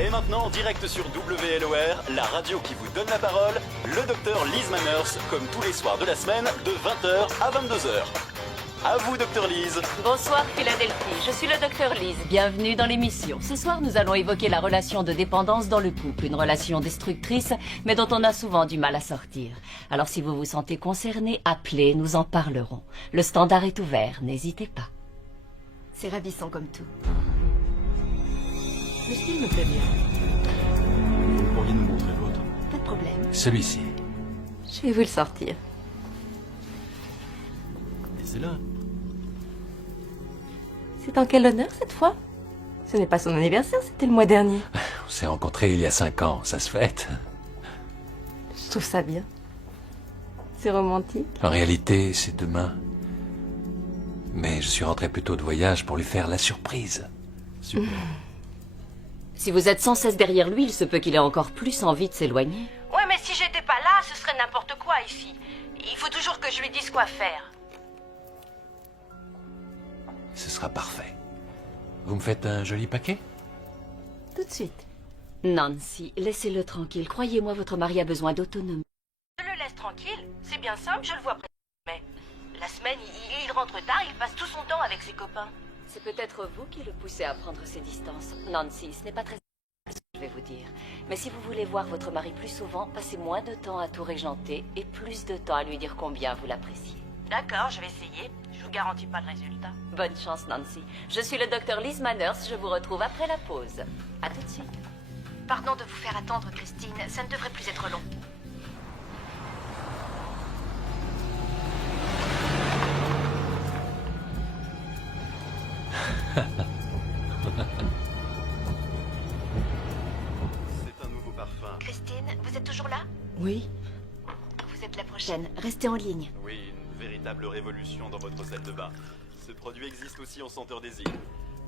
Et maintenant, en direct sur WLOR, la radio qui vous donne la parole, le docteur Liz Manners, comme tous les soirs de la semaine, de 20h à 22h. À vous, docteur Liz. Bonsoir Philadelphie, je suis le docteur Liz. Bienvenue dans l'émission. Ce soir, nous allons évoquer la relation de dépendance dans le couple, une relation destructrice, mais dont on a souvent du mal à sortir. Alors si vous vous sentez concerné, appelez, nous en parlerons. Le standard est ouvert, n'hésitez pas. C'est ravissant comme tout. Le style me plaît bien. Vous pourriez nous montrer l'autre. Pas de problème. Celui-ci. Je vais vous le sortir. Laissez-le. C'est en quel honneur cette fois? Ce n'est pas son anniversaire, c'était le mois dernier. On s'est rencontrés il y a 5 ans, ça se fête. Je trouve ça bien. C'est romantique. En réalité, c'est demain. Mais je suis rentré plus tôt de voyage pour lui faire la surprise. Super. Si vous êtes sans cesse derrière lui, il se peut qu'il ait encore plus envie de s'éloigner. Ouais, mais si j'étais pas là, ce serait n'importe quoi ici. Il faut toujours que je lui dise quoi faire. Ce sera parfait. Vous me faites un joli paquet? Tout de suite. Nancy, laissez-le tranquille. Croyez-moi, votre mari a besoin d'autonomie. Je le laisse tranquille, c'est bien simple, je le vois après. Mais la semaine, il rentre tard, il passe tout son temps avec ses copains. C'est peut-être vous qui le poussez à prendre ses distances. Nancy, ce n'est pas très... ce que je vais vous dire. Mais si vous voulez voir votre mari plus souvent, passez moins de temps à tout régenter et plus de temps à lui dire combien vous l'appréciez. D'accord, je vais essayer. Je vous garantis pas de résultat. Bonne chance, Nancy. Je suis le docteur Liz Manners. Je vous retrouve après la pause. À tout de suite. Pardon de vous faire attendre, Christine. Ça ne devrait plus être long. C'est un nouveau parfum. Christine, vous êtes toujours là? Oui. Vous êtes la prochaine. Restez en ligne. Oui, une véritable révolution dans votre salle de bain. Ce produit existe aussi en senteur des îles.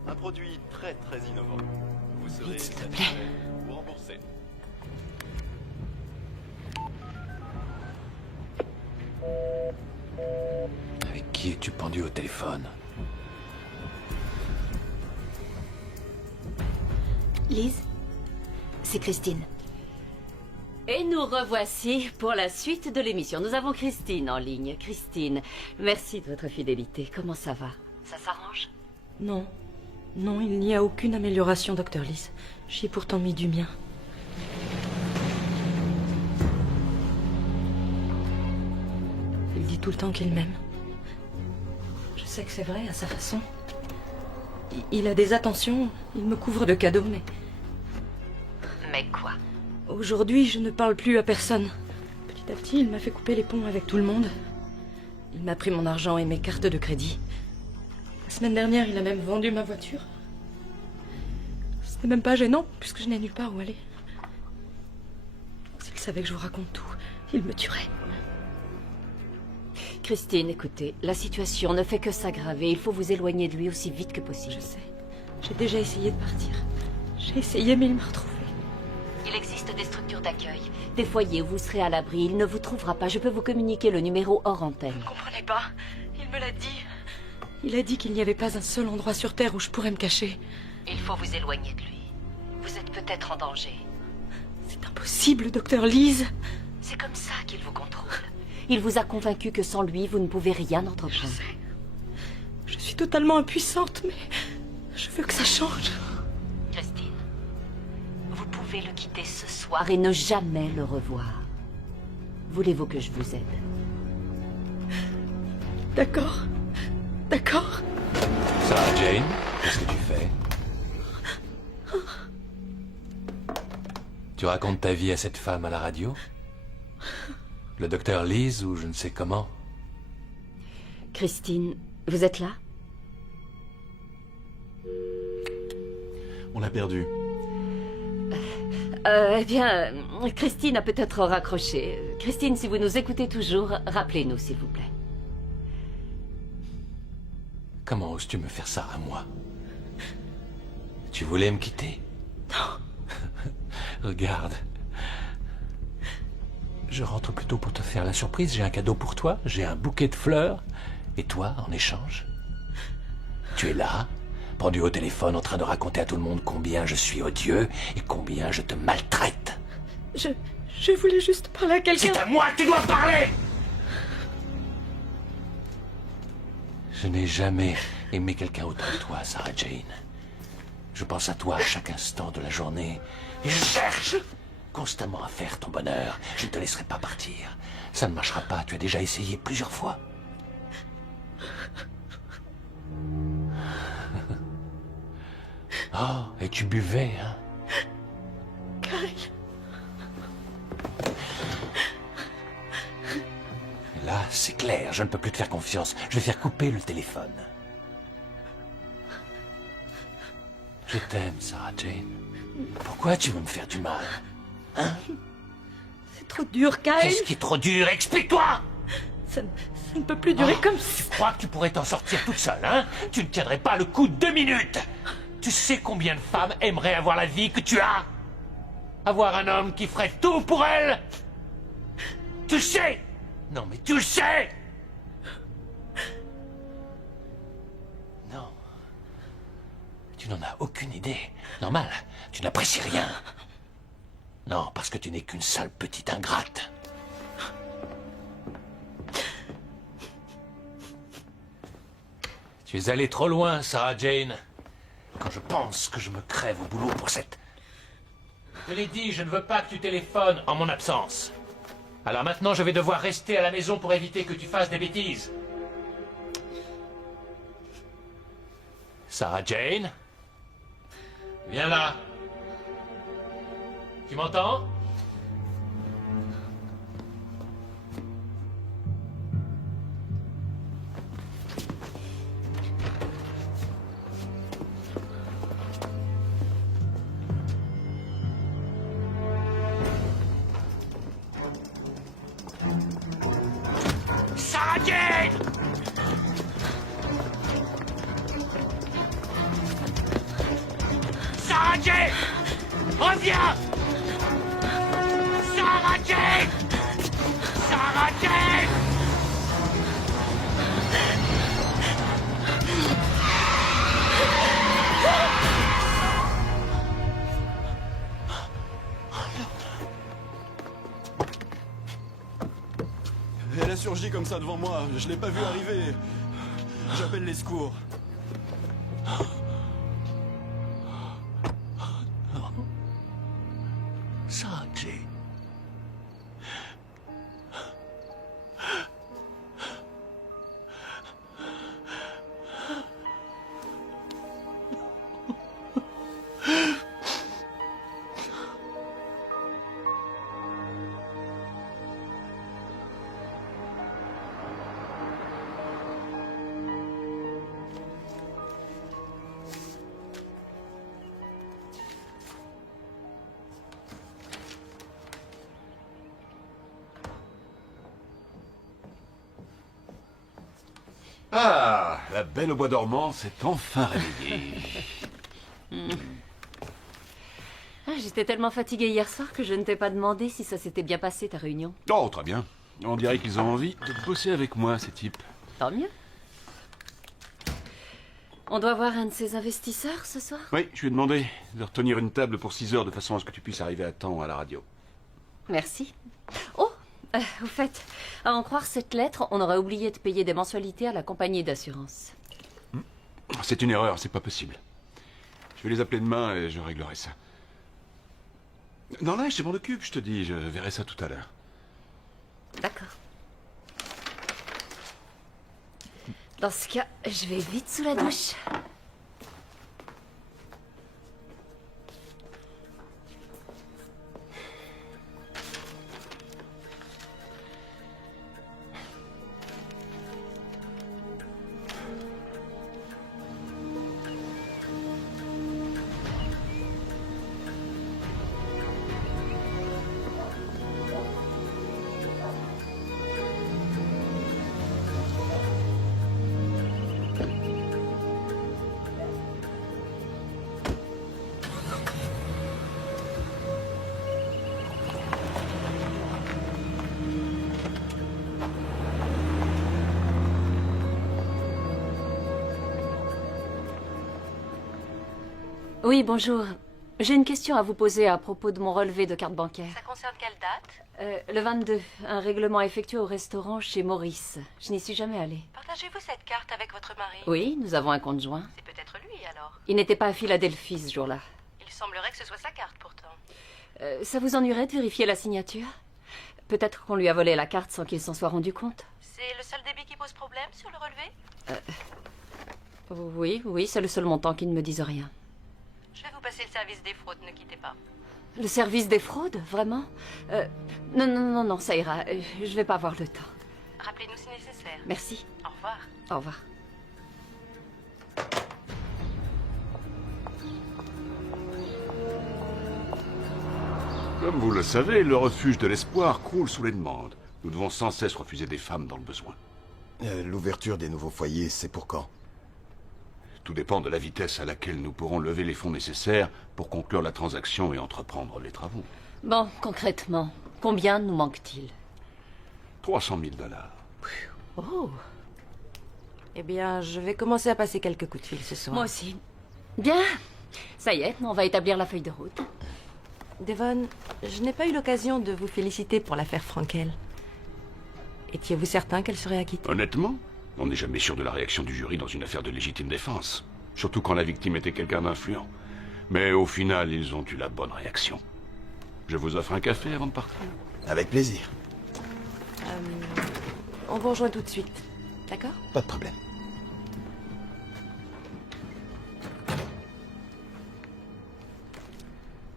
Un produit très très innovant. Vous serez Vite, s'il te satisfait ou remboursé. Avec qui es-tu pendu au téléphone? Lise, c'est Christine. Et nous revoici pour la suite de l'émission. Nous avons Christine en ligne. Christine, merci de votre fidélité. Comment ça va? Ça s'arrange? Non. Non, il n'y a aucune amélioration, docteur Lys. J'y ai pourtant mis du mien. Il dit tout le temps qu'il m'aime. Je sais que c'est vrai, à sa façon. Il a des attentions, il me couvre de cadeaux, mais... Mais quoi? Aujourd'hui, je ne parle plus à personne. Petit à petit, il m'a fait couper les ponts avec tout le monde. Il m'a pris mon argent et mes cartes de crédit. La semaine dernière, il a même vendu ma voiture. Ce n'est même pas gênant, puisque je n'ai nulle part où aller. S'il savait que je vous raconte tout, il me tuerait. Christine, écoutez, la situation ne fait que s'aggraver. Il faut vous éloigner de lui aussi vite que possible. Je sais. J'ai déjà essayé de partir. J'ai essayé, mais il m'a retrouvée. Il existe des structures d'accueil, des foyers où vous serez à l'abri. Il ne vous trouvera pas. Je peux vous communiquer le numéro hors antenne. Vous ne comprenez pas. Il me l'a dit. Il a dit qu'il n'y avait pas un seul endroit sur Terre où je pourrais me cacher. Il faut vous éloigner de lui. Vous êtes peut-être en danger. C'est impossible, docteur Lise. C'est comme ça qu'il vous contrôle. Il vous a convaincu que sans lui, vous ne pouvez rien entreprendre. Je sais. Je suis totalement impuissante, mais je veux que ça change. Christine, vous pouvez le quitter ce soir et ne jamais le revoir. Voulez-vous que je vous aide? D'accord. D'accord. Ça va, Jane? Qu'est-ce que tu fais? Tu racontes ta vie à cette femme à la radio? Le docteur Lise ou je ne sais comment? Christine, vous êtes là? On l'a perdu. Eh bien, Christine a peut-être raccroché. Christine, si vous nous écoutez toujours, rappelez-nous, s'il vous plaît. Comment oses-tu me faire ça à moi? Tu voulais me quitter? Non. Regarde. Je rentre plutôt pour te faire la surprise. J'ai un cadeau pour toi. J'ai un bouquet de fleurs. Et toi, en échange, tu es là, pendu au téléphone en train de raconter à tout le monde combien je suis odieux et combien je te maltraite. Je voulais juste parler à quelqu'un. C'est à moi que tu dois parler! Je n'ai jamais aimé quelqu'un autant que toi, Sarah Jane. Je pense à toi à chaque instant de la journée et je cherche constamment à faire ton bonheur. Je ne te laisserai pas partir. Ça ne marchera pas, tu as déjà essayé plusieurs fois. Oh, et tu buvais, hein? Kyle. Là, c'est clair, je ne peux plus te faire confiance. Je vais faire couper le téléphone. Je t'aime, Sarah Jane. Pourquoi tu veux me faire du mal? Hein? C'est trop dur, Kyle. Qu'est-ce qui est trop dur? Explique-toi! Ça ne peut plus durer comme ça. Tu crois que tu pourrais t'en sortir toute seule, hein? Tu ne tiendrais pas le coup 2 minutes! Tu sais combien de femmes aimeraient avoir la vie que tu as? Avoir un homme qui ferait tout pour elles? Tu le sais! Non, mais tu le sais! Non. Tu n'en as aucune idée. Normal, tu n'apprécies rien. Non, parce que tu n'es qu'une sale petite ingrate. Tu es allé trop loin, Sarah Jane. Quand je pense que je me crève au boulot pour cette... Je te l'ai dit, je ne veux pas que tu téléphones en mon absence. Alors maintenant, je vais devoir rester à la maison pour éviter que tu fasses des bêtises. Sarah Jane? Viens là. Tu m'entends? Sarah Jane! Sarah Jane! Reviens! Sarah Jane! Sarah Jane! Elle a surgi comme ça devant moi. Je l'ai pas vu arriver. J'appelle les secours. Sarah Jane. Ah, la belle au bois dormant s'est enfin réveillée. Ah, j'étais tellement fatiguée hier soir que je ne t'ai pas demandé si ça s'était bien passé ta réunion. Oh, très bien. On dirait qu'ils ont envie de bosser avec moi, ces types. Tant mieux. On doit voir un de ces investisseurs ce soir? Oui, je lui ai demandé de retenir une table pour 6 heures de façon à ce que tu puisses arriver à temps à la radio. Merci. Oh, au fait, à en croire cette lettre, on aurait oublié de payer des mensualités à la compagnie d'assurance. C'est une erreur, c'est pas possible. Je vais les appeler demain et je réglerai ça. Non, là, je m'en occupe, je te dis, je verrai ça tout à l'heure. D'accord. Dans ce cas, je vais vite sous la douche. Oui, bonjour. J'ai une question à vous poser à propos de mon relevé de carte bancaire. Ça concerne quelle date? Le 22, un règlement effectué au restaurant chez Maurice. Je n'y suis jamais allée. Partagez-vous cette carte avec votre mari? Oui, nous avons un compte joint. C'est peut-être lui alors. Il n'était pas à Philadelphie ce jour-là. Il semblerait que ce soit sa carte pourtant. Ça vous ennuierait de vérifier la signature? Peut-être qu'on lui a volé la carte sans qu'il s'en soit rendu compte. C'est le seul débit qui pose problème sur le relevé? Oui, c'est le seul montant qui ne me dise rien. Je vais vous passer le service des fraudes, ne quittez pas. Le service des fraudes, vraiment? Non, ça ira. Je vais pas avoir le temps. Rappelez-nous si nécessaire. Merci. Au revoir. Au revoir. Comme vous le savez, le refuge de l'espoir croule sous les demandes. Nous devons sans cesse refuser des femmes dans le besoin. L'ouverture des nouveaux foyers, c'est pour quand? Tout dépend de la vitesse à laquelle nous pourrons lever les fonds nécessaires pour conclure la transaction et entreprendre les travaux. Bon, concrètement, combien nous manque-t-il? 300 000 $. Oh. Eh bien, je vais commencer à passer quelques coups de fil ce soir. Moi aussi. Bien. Ça y est, on va établir la feuille de route. Devon, je n'ai pas eu l'occasion de vous féliciter pour l'affaire Frankel. Étiez-vous certain qu'elle serait acquittée? Honnêtement, on n'est jamais sûr de la réaction du jury dans une affaire de légitime défense. Surtout quand la victime était quelqu'un d'influent. Mais au final, ils ont eu la bonne réaction. Je vous offre un café avant de partir. Avec plaisir. On vous rejoint tout de suite. D'accord? Pas de problème.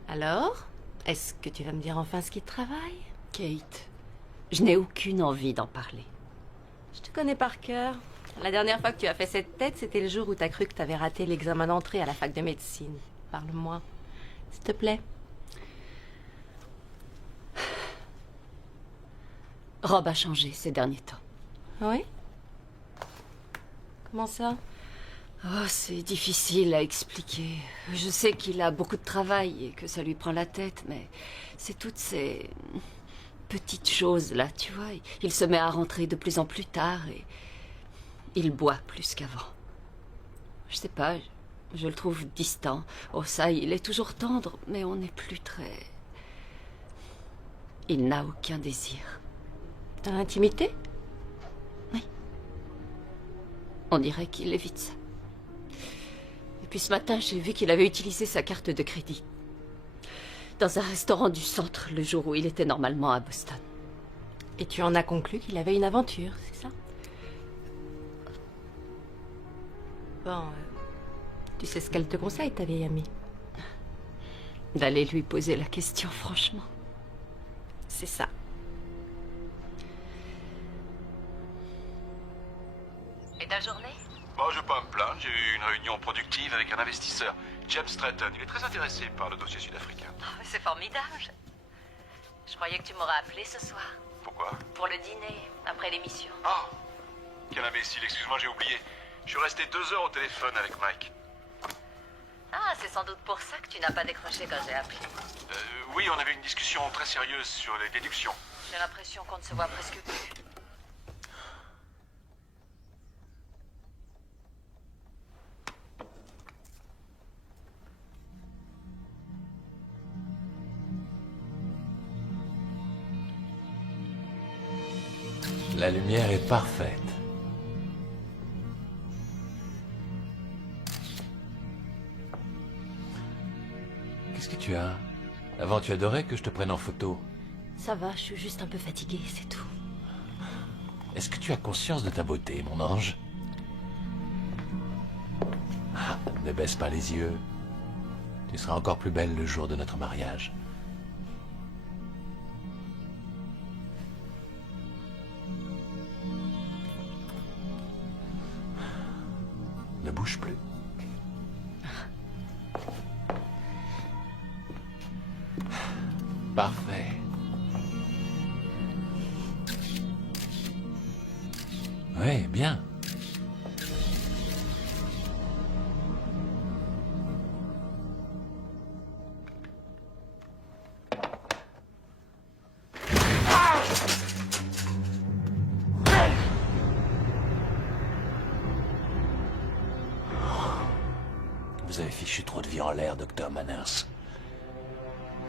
Alors, est-ce que tu vas me dire enfin ce qui te travaille? Kate, je n'ai aucune envie d'en parler. Je te connais par cœur. La dernière fois que tu as fait cette tête, c'était le jour où t'as cru que t'avais raté l'examen d'entrée à la fac de médecine. Parle-moi, s'il te plaît. Rob a changé ces derniers temps. Oui? Comment ça? Oh, c'est difficile à expliquer. Je sais qu'il a beaucoup de travail et que ça lui prend la tête, mais c'est toutes ces petites choses-là, tu vois. Il se met à rentrer de plus en plus tard et il boit plus qu'avant. Je sais pas, je le trouve distant. Oh ça, il est toujours tendre, mais on n'est plus très... Il n'a aucun désir. T'as l'intimité? Oui. On dirait qu'il évite ça. Et puis ce matin, j'ai vu qu'il avait utilisé sa carte de crédit dans un restaurant du centre le jour où il était normalement à Boston. Et tu en as conclu qu'il avait une aventure, c'est ça? Bon, tu sais ce qu'elle te conseille, ta vieille amie? D'aller lui poser la question, franchement. C'est ça. Et ta journée? Bon, je vais pas me plaindre, j'ai eu une réunion productive avec un investisseur, James Stratton. Il est très intéressé par le dossier sud-africain. Oh, c'est formidable. Je croyais que tu m'aurais appelé ce soir. Pourquoi? Pour le dîner, après l'émission. Ah, quel imbécile, excuse-moi, j'ai oublié. Je suis resté 2 heures au téléphone avec Mike. Ah, c'est sans doute pour ça que tu n'as pas décroché quand j'ai appelé. Oui, on avait une discussion très sérieuse sur les déductions. J'ai l'impression qu'on ne se voit presque plus. La lumière est parfaite. Qu'est-ce que tu as? Avant, tu adorais que je te prenne en photo. Ça va, je suis juste un peu fatiguée, c'est tout. Est-ce que tu as conscience de ta beauté, mon ange? Ah, ne baisse pas les yeux. Tu seras encore plus belle le jour de notre mariage. Ne bouge plus. Parfait. Oui, bien. Vous avez fichu trop de vie en l'air, docteur Manners.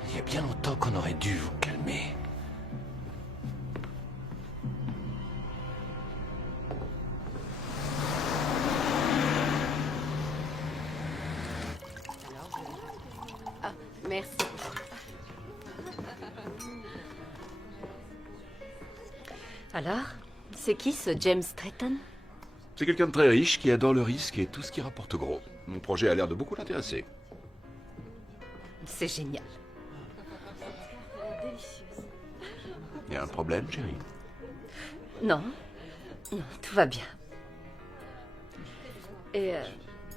Il y a bien longtemps qu'on aurait dû vous calmer. Ah, merci. Alors, c'est qui ce James Stratton? C'est quelqu'un de très riche qui adore le risque et tout ce qui rapporte gros. Mon projet a l'air de beaucoup l'intéresser. C'est génial. Il y a un problème, chérie? Non, non, tout va bien. Et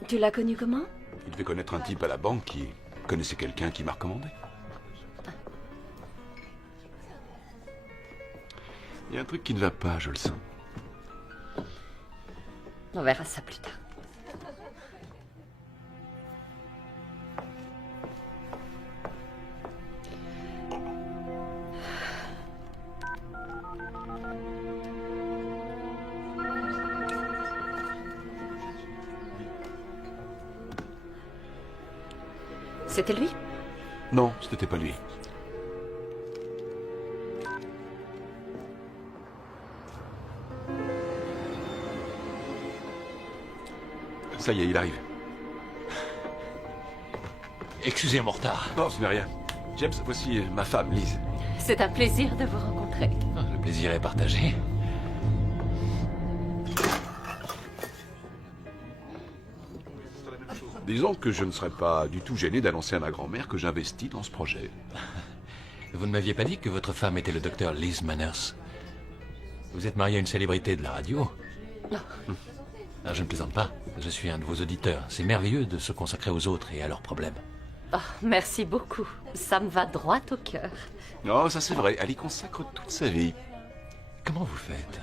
tu l'as connu comment? Il devait connaître un type à la banque qui connaissait quelqu'un qui m'a recommandé. Il y a un truc qui ne va pas, je le sens. On verra ça plus tard. C'était lui? Non, c'était pas lui. Ça y est, il arrive. Excusez mon retard. Non, ce n'est rien. James, voici ma femme, Liz. C'est un plaisir de vous rencontrer. Le plaisir est partagé. Disons que je ne serais pas du tout gêné d'annoncer à ma grand-mère que j'investis dans ce projet. Vous ne m'aviez pas dit que votre femme était le docteur Liz Manners. Vous êtes marié à une célébrité de la radio? Non. Ah, je ne plaisante pas. Je suis un de vos auditeurs. C'est merveilleux de se consacrer aux autres et à leurs problèmes. Oh, merci beaucoup. Ça me va droit au cœur. Non, ça c'est vrai. Elle y consacre toute sa vie. Comment vous faites?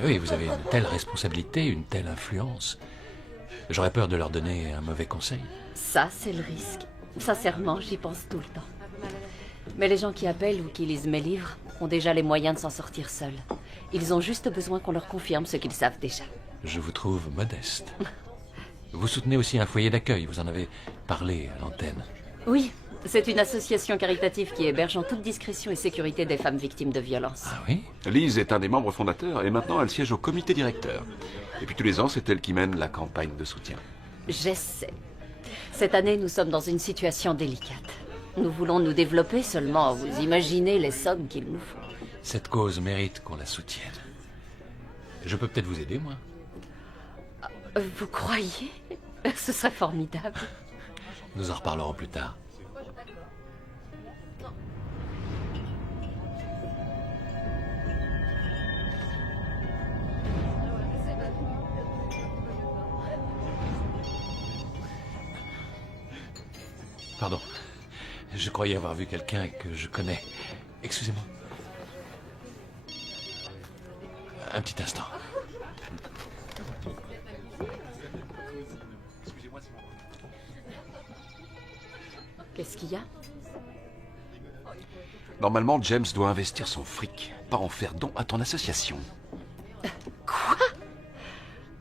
Oui, vous avez une telle responsabilité, une telle influence. J'aurais peur de leur donner un mauvais conseil. Ça, c'est le risque. Sincèrement, j'y pense tout le temps. Mais les gens qui appellent ou qui lisent mes livres ont déjà les moyens de s'en sortir seuls. Ils ont juste besoin qu'on leur confirme ce qu'ils savent déjà. Je vous trouve modeste. Vous soutenez aussi un foyer d'accueil, vous en avez parlé à l'antenne. Oui, c'est une association caritative qui héberge en toute discrétion et sécurité des femmes victimes de violences. Ah oui? Liz est un des membres fondateurs et maintenant elle siège au comité directeur. Et puis tous les ans, c'est elle qui mène la campagne de soutien. J'essaie. Cette année, nous sommes dans une situation délicate. Nous voulons nous développer, seulement vous imaginez les sommes qu'il nous faut. Cette cause mérite qu'on la soutienne. Je peux peut-être vous aider, moi? Vous croyez? Ce serait formidable. Nous en reparlerons plus tard. Pardon. Je croyais avoir vu quelqu'un que je connais. Excusez-moi. Un petit instant. Qu'est-ce qu'il y a? Normalement, James doit investir son fric, pas en faire don à ton association. Quoi?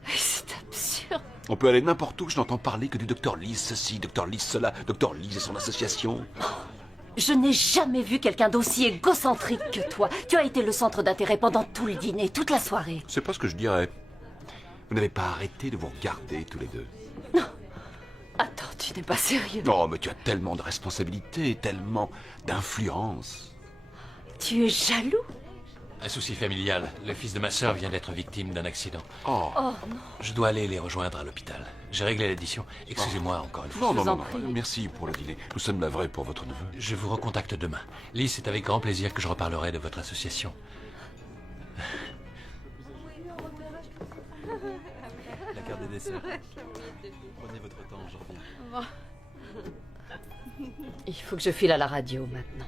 C'est absurde. On peut aller n'importe où, je n'entends parler que du docteur Liz ceci, docteur Liz cela, docteur Liz et son association. Je n'ai jamais vu quelqu'un d'aussi égocentrique que toi. Tu as été le centre d'intérêt pendant tout le dîner, toute la soirée. C'est pas ce que je dirais. Vous n'avez pas arrêté de vous regarder tous les deux. Attends, tu n'es pas sérieux. Non, mais tu as tellement de responsabilités, tellement d'influence. Tu es jaloux? Un souci familial. Le fils de ma sœur vient d'être victime d'un accident. Oh. Oh non. Je dois aller les rejoindre à l'hôpital. J'ai réglé l'addition. Excusez-moi encore une fois. Non, non, vous en non, prie. non. Merci pour le dîner. Nous sommes navrés pour votre neveu. Je vous recontacte demain. Lise, c'est avec grand plaisir que je reparlerai de votre association. La carte des desserts. Prenez votre temps, je reviens. Il faut que je file à la radio maintenant.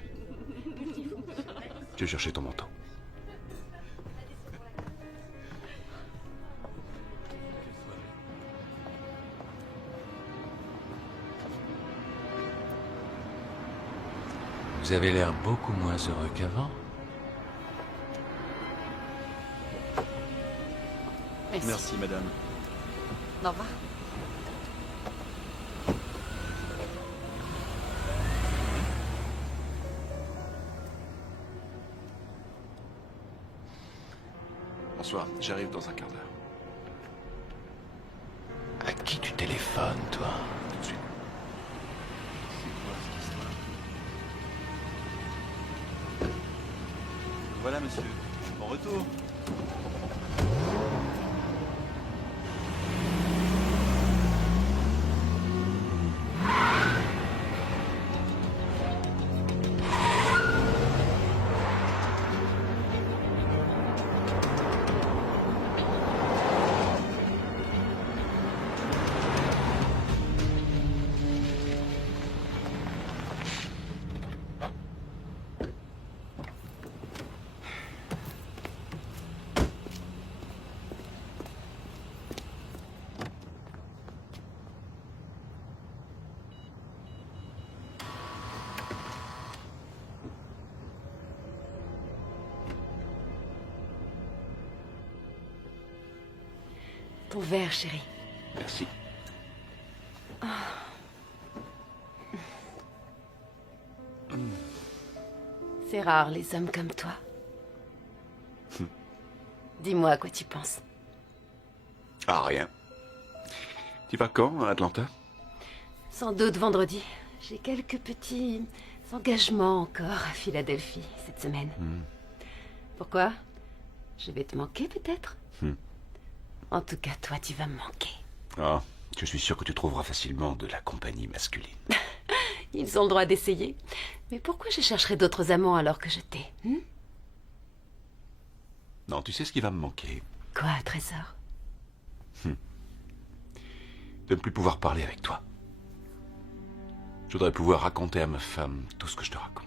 Tu as cherché ton manteau. Vous avez l'air beaucoup moins heureux qu'avant. Merci. Merci, madame. Au revoir. Bonsoir, j'arrive dans un quart d'heure. À qui tu téléphones, toi? Tout de suite. Voilà, monsieur. Bon retour. Ton verre, chérie. Merci. C'est rare, les hommes comme toi. Dis-moi à quoi tu penses. Ah, rien. Tu vas quand, à Atlanta? Sans doute vendredi. J'ai quelques petits engagements encore à Philadelphie cette semaine. Pourquoi? Je vais te manquer peut-être? En tout cas, toi, tu vas me manquer. Ah, je suis sûr que tu trouveras facilement de la compagnie masculine. Ils ont le droit d'essayer. Mais pourquoi je chercherais d'autres amants alors que je t'ai? Non, tu sais ce qui va me manquer? Quoi, trésor? De ne plus pouvoir parler avec toi. Je voudrais pouvoir raconter à ma femme tout ce que je te raconte.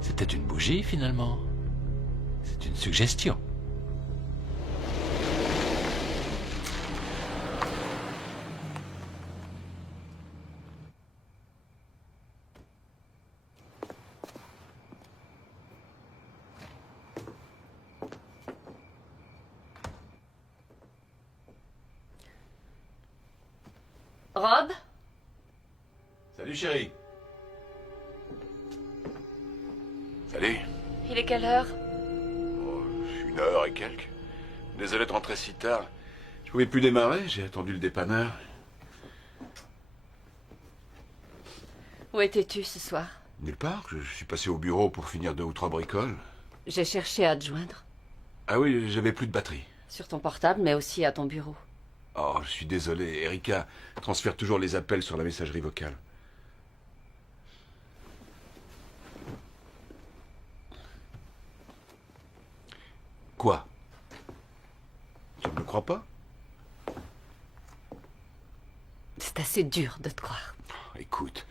C'était une bougie, finalement. C'est une suggestion. Rob? Salut, chérie. Salut. Il est quelle heure? Oh, 1 heure et quelques. Désolé de rentrer si tard. Je pouvais plus démarrer, j'ai attendu le dépanneur. Où étais-tu ce soir? Nulle part, je suis passé au bureau pour finir 2 ou 3 bricoles. J'ai cherché à te joindre. Ah oui, j'avais plus de batterie. Sur ton portable, mais aussi à ton bureau. Oh, je suis désolé, Erika transfère toujours les appels sur la messagerie vocale. Quoi? Tu ne me crois pas? C'est assez dur de te croire. Écoute,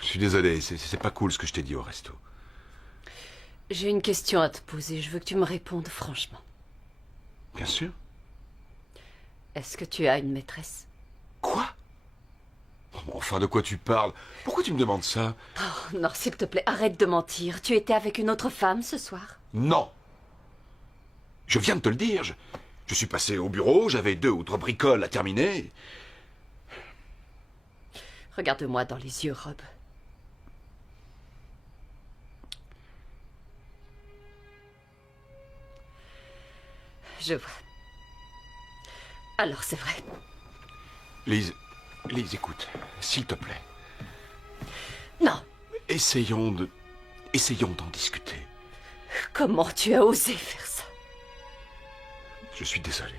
je suis désolé, c'est pas cool ce que je t'ai dit au resto. J'ai une question à te poser, je veux que tu me répondes franchement. Bien sûr. Est-ce que tu as une maîtresse? Quoi? Oh, enfin, de quoi tu parles? Pourquoi tu me demandes ça? Oh, non, s'il te plaît, arrête de mentir. Tu étais avec une autre femme ce soir? Non. Je viens de te le dire. Je suis passé au bureau, j'avais 2 ou 3 bricoles à terminer. Regarde-moi dans les yeux, Rob. Je vois. Alors c'est vrai. Lise, écoute, s'il te plaît. Non. Essayons d'en discuter. Comment tu as osé faire ça? Je suis désolé.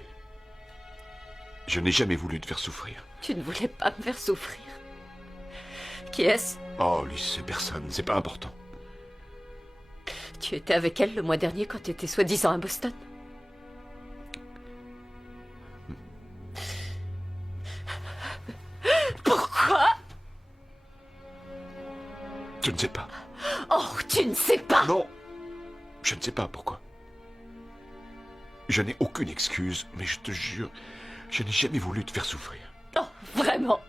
Je n'ai jamais voulu te faire souffrir. Tu ne voulais pas me faire souffrir. Qui est-ce? Oh, Lise, c'est personne, c'est pas important. Tu étais avec elle le mois dernier quand tu étais soi-disant à Boston? ne sais pas. Oh, tu ne sais pas! Non, je ne sais pas pourquoi. Je n'ai aucune excuse, mais je te jure, je n'ai jamais voulu te faire souffrir. Oh, vraiment?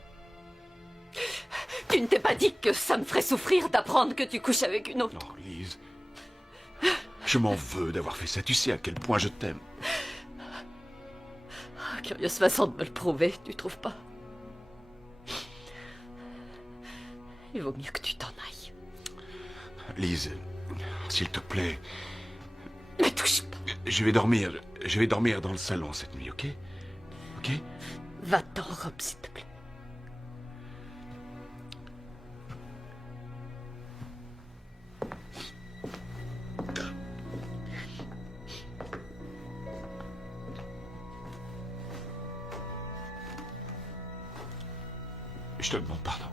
Tu ne t'es pas dit que ça me ferait souffrir d'apprendre que tu couches avec une autre? Non, Lise, je m'en veux d'avoir fait ça. Tu sais à quel point je t'aime. Curieuse façon de me le prouver, tu trouves pas? Il vaut mieux que tu t'en ailles. Lise, s'il te plaît, Me touche pas. je vais dormir dans le salon cette nuit, ok? Ok? Va-t'en, Rob, s'il te plaît. Je te demande pardon.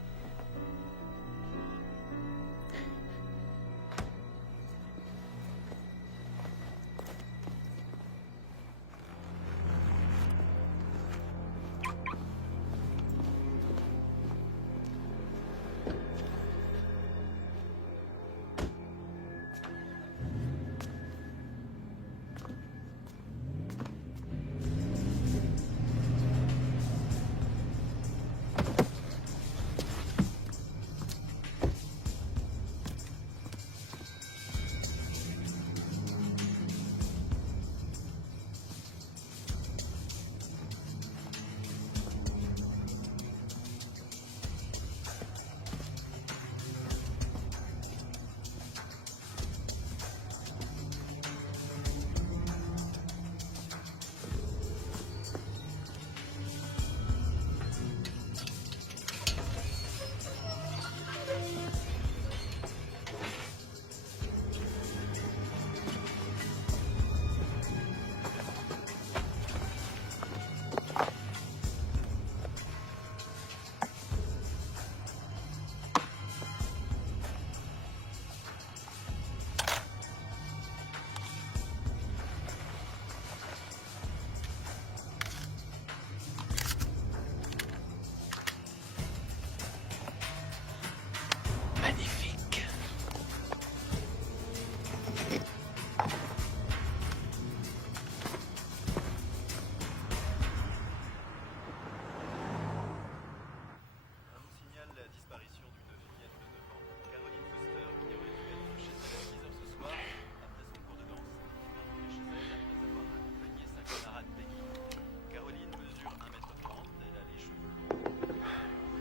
Magnifique. On nous signale la disparition d'une fillette de 9 ans, Caroline Foster, qui aurait dû être chez elle à 10h ce soir, après son cours de danse. Elle est chez elle après avoir accompagné sa camarade Peggy. Caroline mesure 1m30, elle a les cheveux longs,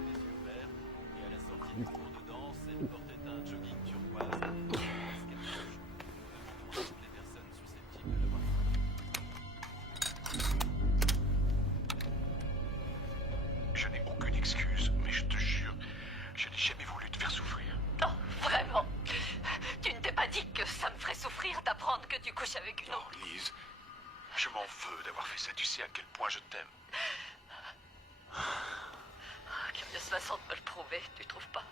les yeux verts, et à la sortie du cours de danse, elle portait un jogging turquoise, un casquette rouge. Nous demandons à toutes les personnes susceptibles de l'avoir. Je n'ai aucune excuse, mais je te jure, je n'ai jamais voulu te faire souffrir. Oh, vraiment? Tu ne t'es pas dit que ça me ferait souffrir d'apprendre que tu couches avec une Non, autre? Lise, je m'en veux d'avoir fait ça. Tu sais à quel point je t'aime. Curieuse façon de me le prouver, tu trouves pas?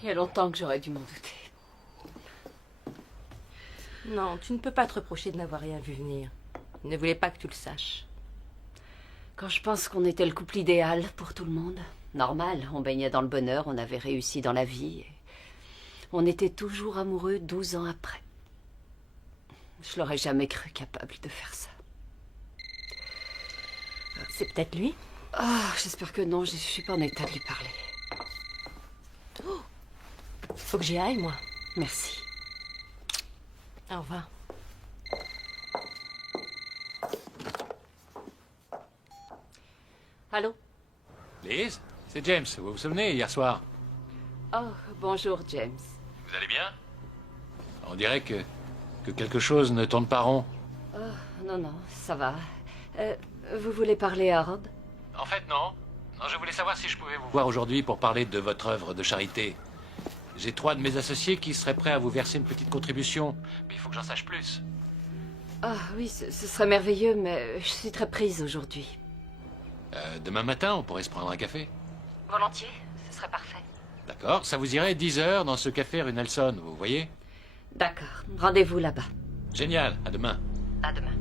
Il y a longtemps que j'aurais dû m'en douter. Non, tu ne peux pas te reprocher de n'avoir rien vu venir. Il ne voulait pas que tu le saches. Quand je pense qu'on était le couple idéal pour tout le monde, normal, on baignait dans le bonheur, on avait réussi dans la vie, et on était toujours amoureux 12 ans après. Je l'aurais jamais cru capable de faire ça. C'est peut-être lui? Ah, j'espère que non, je suis pas en état de lui parler. Faut que j'y aille, moi. Merci. Au revoir. Allô? Liz, c'est James, vous vous souvenez, hier soir? Oh, bonjour, James. Vous allez bien? On dirait que quelque chose ne tourne pas rond. Oh, non, ça va. Vous voulez parler à Rob? En fait, non. Non, je voulais savoir si je pouvais vous voir aujourd'hui pour parler de votre œuvre de charité. J'ai 3 de mes associés qui seraient prêts à vous verser une petite contribution, mais il faut que j'en sache plus. Ah oui, ce serait merveilleux, mais je suis très prise aujourd'hui. Demain matin, on pourrait se prendre un café. Volontiers, ce serait parfait. D'accord, ça vous irait 10 heures dans ce café rue Nelson, vous voyez? D'accord, rendez-vous là-bas. Génial, à demain. À demain.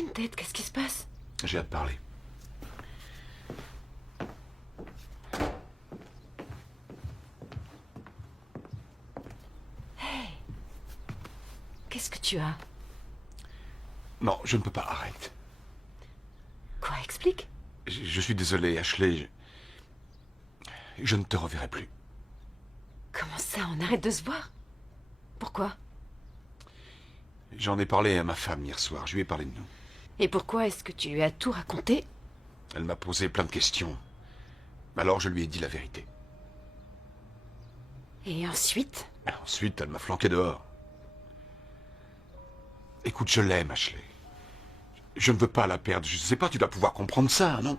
une tête, qu'est-ce qui se passe? J'ai à te parler. Qu'est-ce que tu as? Non, je ne peux pas, arrête. Quoi, explique? Je suis désolé, Ashley. Je ne te reverrai plus. Comment ça, on arrête de se voir? Pourquoi? J'en ai parlé à ma femme hier soir, je lui ai parlé de nous. Et pourquoi est-ce que tu lui as tout raconté? Elle m'a posé plein de questions. Alors je lui ai dit la vérité. Et ensuite? Ensuite, elle m'a flanqué dehors. Écoute, je l'aime, Ashley. Je ne veux pas la perdre. Je sais pas, tu dois pouvoir comprendre ça, non?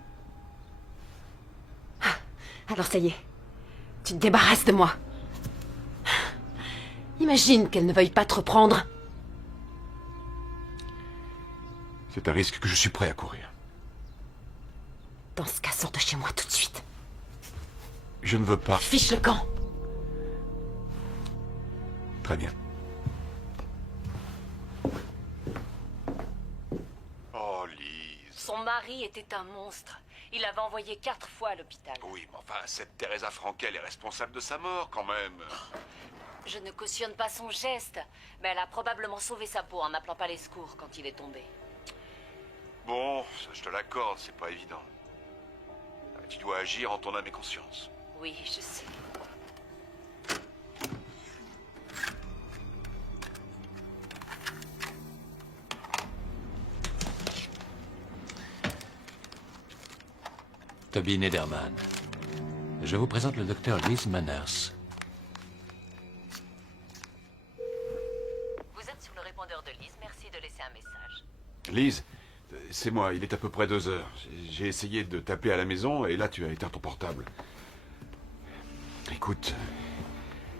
Alors ça y est, tu te débarrasses de moi. Imagine qu'elle ne veuille pas te reprendre. C'est un risque que je suis prêt à courir. Dans ce cas, sors de chez moi tout de suite. Je ne veux pas... Fiche le camp. Très bien. Oh, Lise. Son mari était un monstre. Il l'avait envoyé 4 fois à l'hôpital. Oui, mais enfin, cette Teresa Frankel est responsable de sa mort, quand même. Je ne cautionne pas son geste, mais elle a probablement sauvé sa peau en n'appelant pas les secours quand il est tombé. Bon, ça, je te l'accorde, c'est pas évident. Tu dois agir en ton âme et conscience. Oui, je sais. Toby Nederman. Je vous présente le docteur Liz Manners. Vous êtes sur le répondeur de Liz, merci de laisser un message. Lise, c'est moi, il est à peu près 2 heures. J'ai essayé de t'appeler à la maison et là tu as éteint ton portable. Écoute,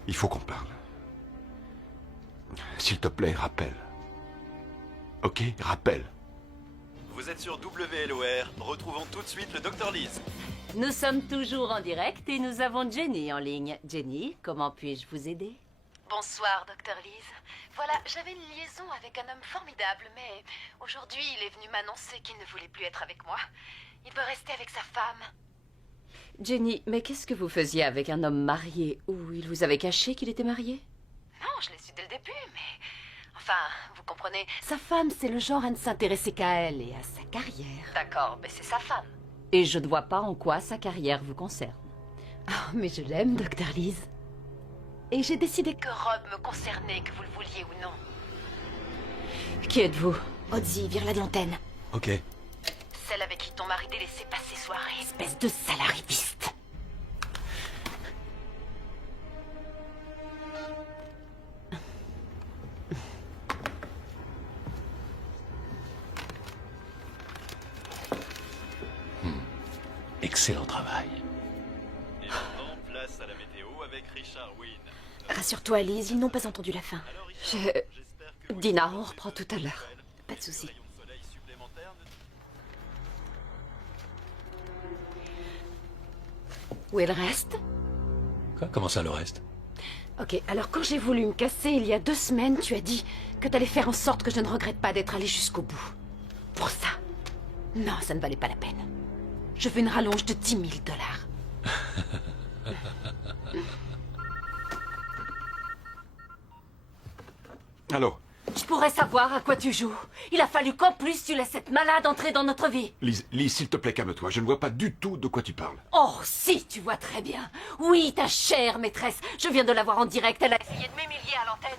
il faut qu'on parle. S'il te plaît, rappelle. Ok, rappelle. Vous êtes sur WLOR, retrouvons tout de suite le Dr Liz. Nous sommes toujours en direct et nous avons Jenny en ligne. Jenny, comment puis-je vous aider? Bonsoir, Dr. Liz. Voilà, j'avais une liaison avec un homme formidable, mais aujourd'hui, il est venu m'annoncer qu'il ne voulait plus être avec moi. Il veut rester avec sa femme. Jenny, mais qu'est-ce que vous faisiez avec un homme marié? Ou il vous avait caché qu'il était marié? Non, je l'ai su dès le début, mais... Enfin, vous comprenez, sa femme, c'est le genre à ne s'intéresser qu'à elle et à sa carrière. D'accord, mais c'est sa femme. Et je ne vois pas en quoi sa carrière vous concerne. Oh, mais je l'aime, Dr. Liz. Et j'ai décidé que Rob me concernait, que vous le vouliez ou non. Qui êtes-vous? Ozzy, vire-la de l'antenne. Ok. Celle avec qui ton mari délaissé passe ses soirées. Espèce de salariviste. Excellent travail. Et maintenant, place à la météo avec Richard Wynne. Rassure-toi, Liz, ils n'ont pas entendu la fin. Alors, Richard, j'espère que... Dina, on reprend tout à l'heure. Pas de soucis. Rayon de soleil supplémentaire ne- Où est le reste? Quoi? Comment ça, le reste? Ok, alors quand j'ai voulu me casser il y a 2 semaines, tu as dit que t'allais faire en sorte que je ne regrette pas d'être allé jusqu'au bout. Pour ça? Non, ça ne valait pas la peine. Je veux une rallonge de 10 000 $. Allô? Je pourrais savoir à quoi tu joues. Il a fallu qu'en plus tu laisses cette malade entrer dans notre vie. Lise, s'il te plaît, calme-toi. Je ne vois pas du tout de quoi tu parles. Oh, si, tu vois très bien. Oui, ta chère maîtresse. Je viens de la voir en direct. Elle a essayé de m'humilier à l'antenne.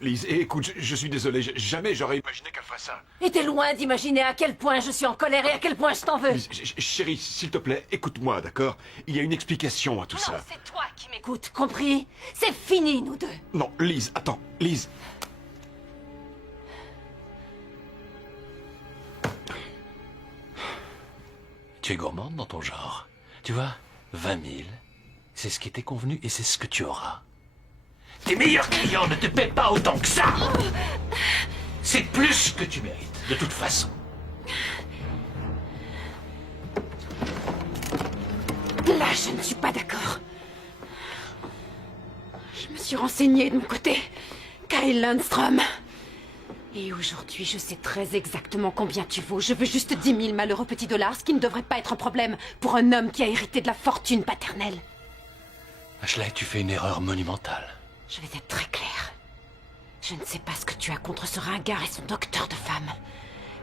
Lise, écoute, je suis désolé. Jamais j'aurais imaginé qu'elle ferait ça. Et t'es loin d'imaginer à quel point je suis en colère et à quel point je t'en veux. Lise, chérie, s'il te plaît, écoute-moi, d'accord? Il y a une explication à tout Non, ça. c'est toi qui m'écoutes, compris? C'est fini, nous deux. Non, Lise, attends, Lise. Tu es gourmande dans ton genre. Tu vois, 20 000, c'est ce qui était convenu et c'est ce que tu auras. Tes meilleurs clients ne te paient pas autant que ça. C'est plus que tu mérites, de toute façon. Là, je ne suis pas d'accord. Je me suis renseignée de mon côté. Kyle Lundstrom. Et aujourd'hui, je sais très exactement combien tu vaux. Je veux juste 10 000 malheureux petits dollars, ce qui ne devrait pas être un problème pour un homme qui a hérité de la fortune paternelle. Ashley, tu fais une erreur monumentale. Je vais être très claire. Je ne sais pas ce que tu as contre ce ringard et son docteur de femme.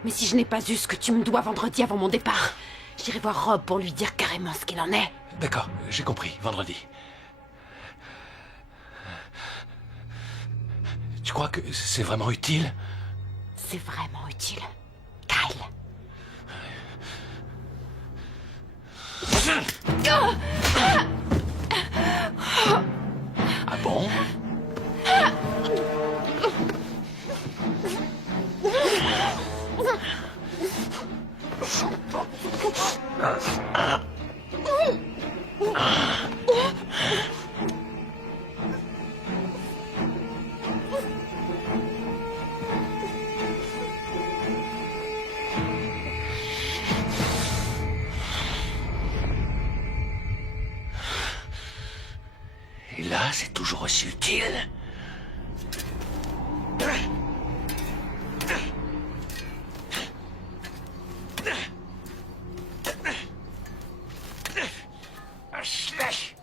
Mais si je n'ai pas eu ce que tu me dois vendredi avant mon départ, j'irai voir Rob pour lui dire carrément ce qu'il en est. D'accord, j'ai compris, vendredi. Tu crois que c'est vraiment utile? C'est vraiment utile. Kyle. Ah bon? Et là, c'est toujours aussi utile. Ashley!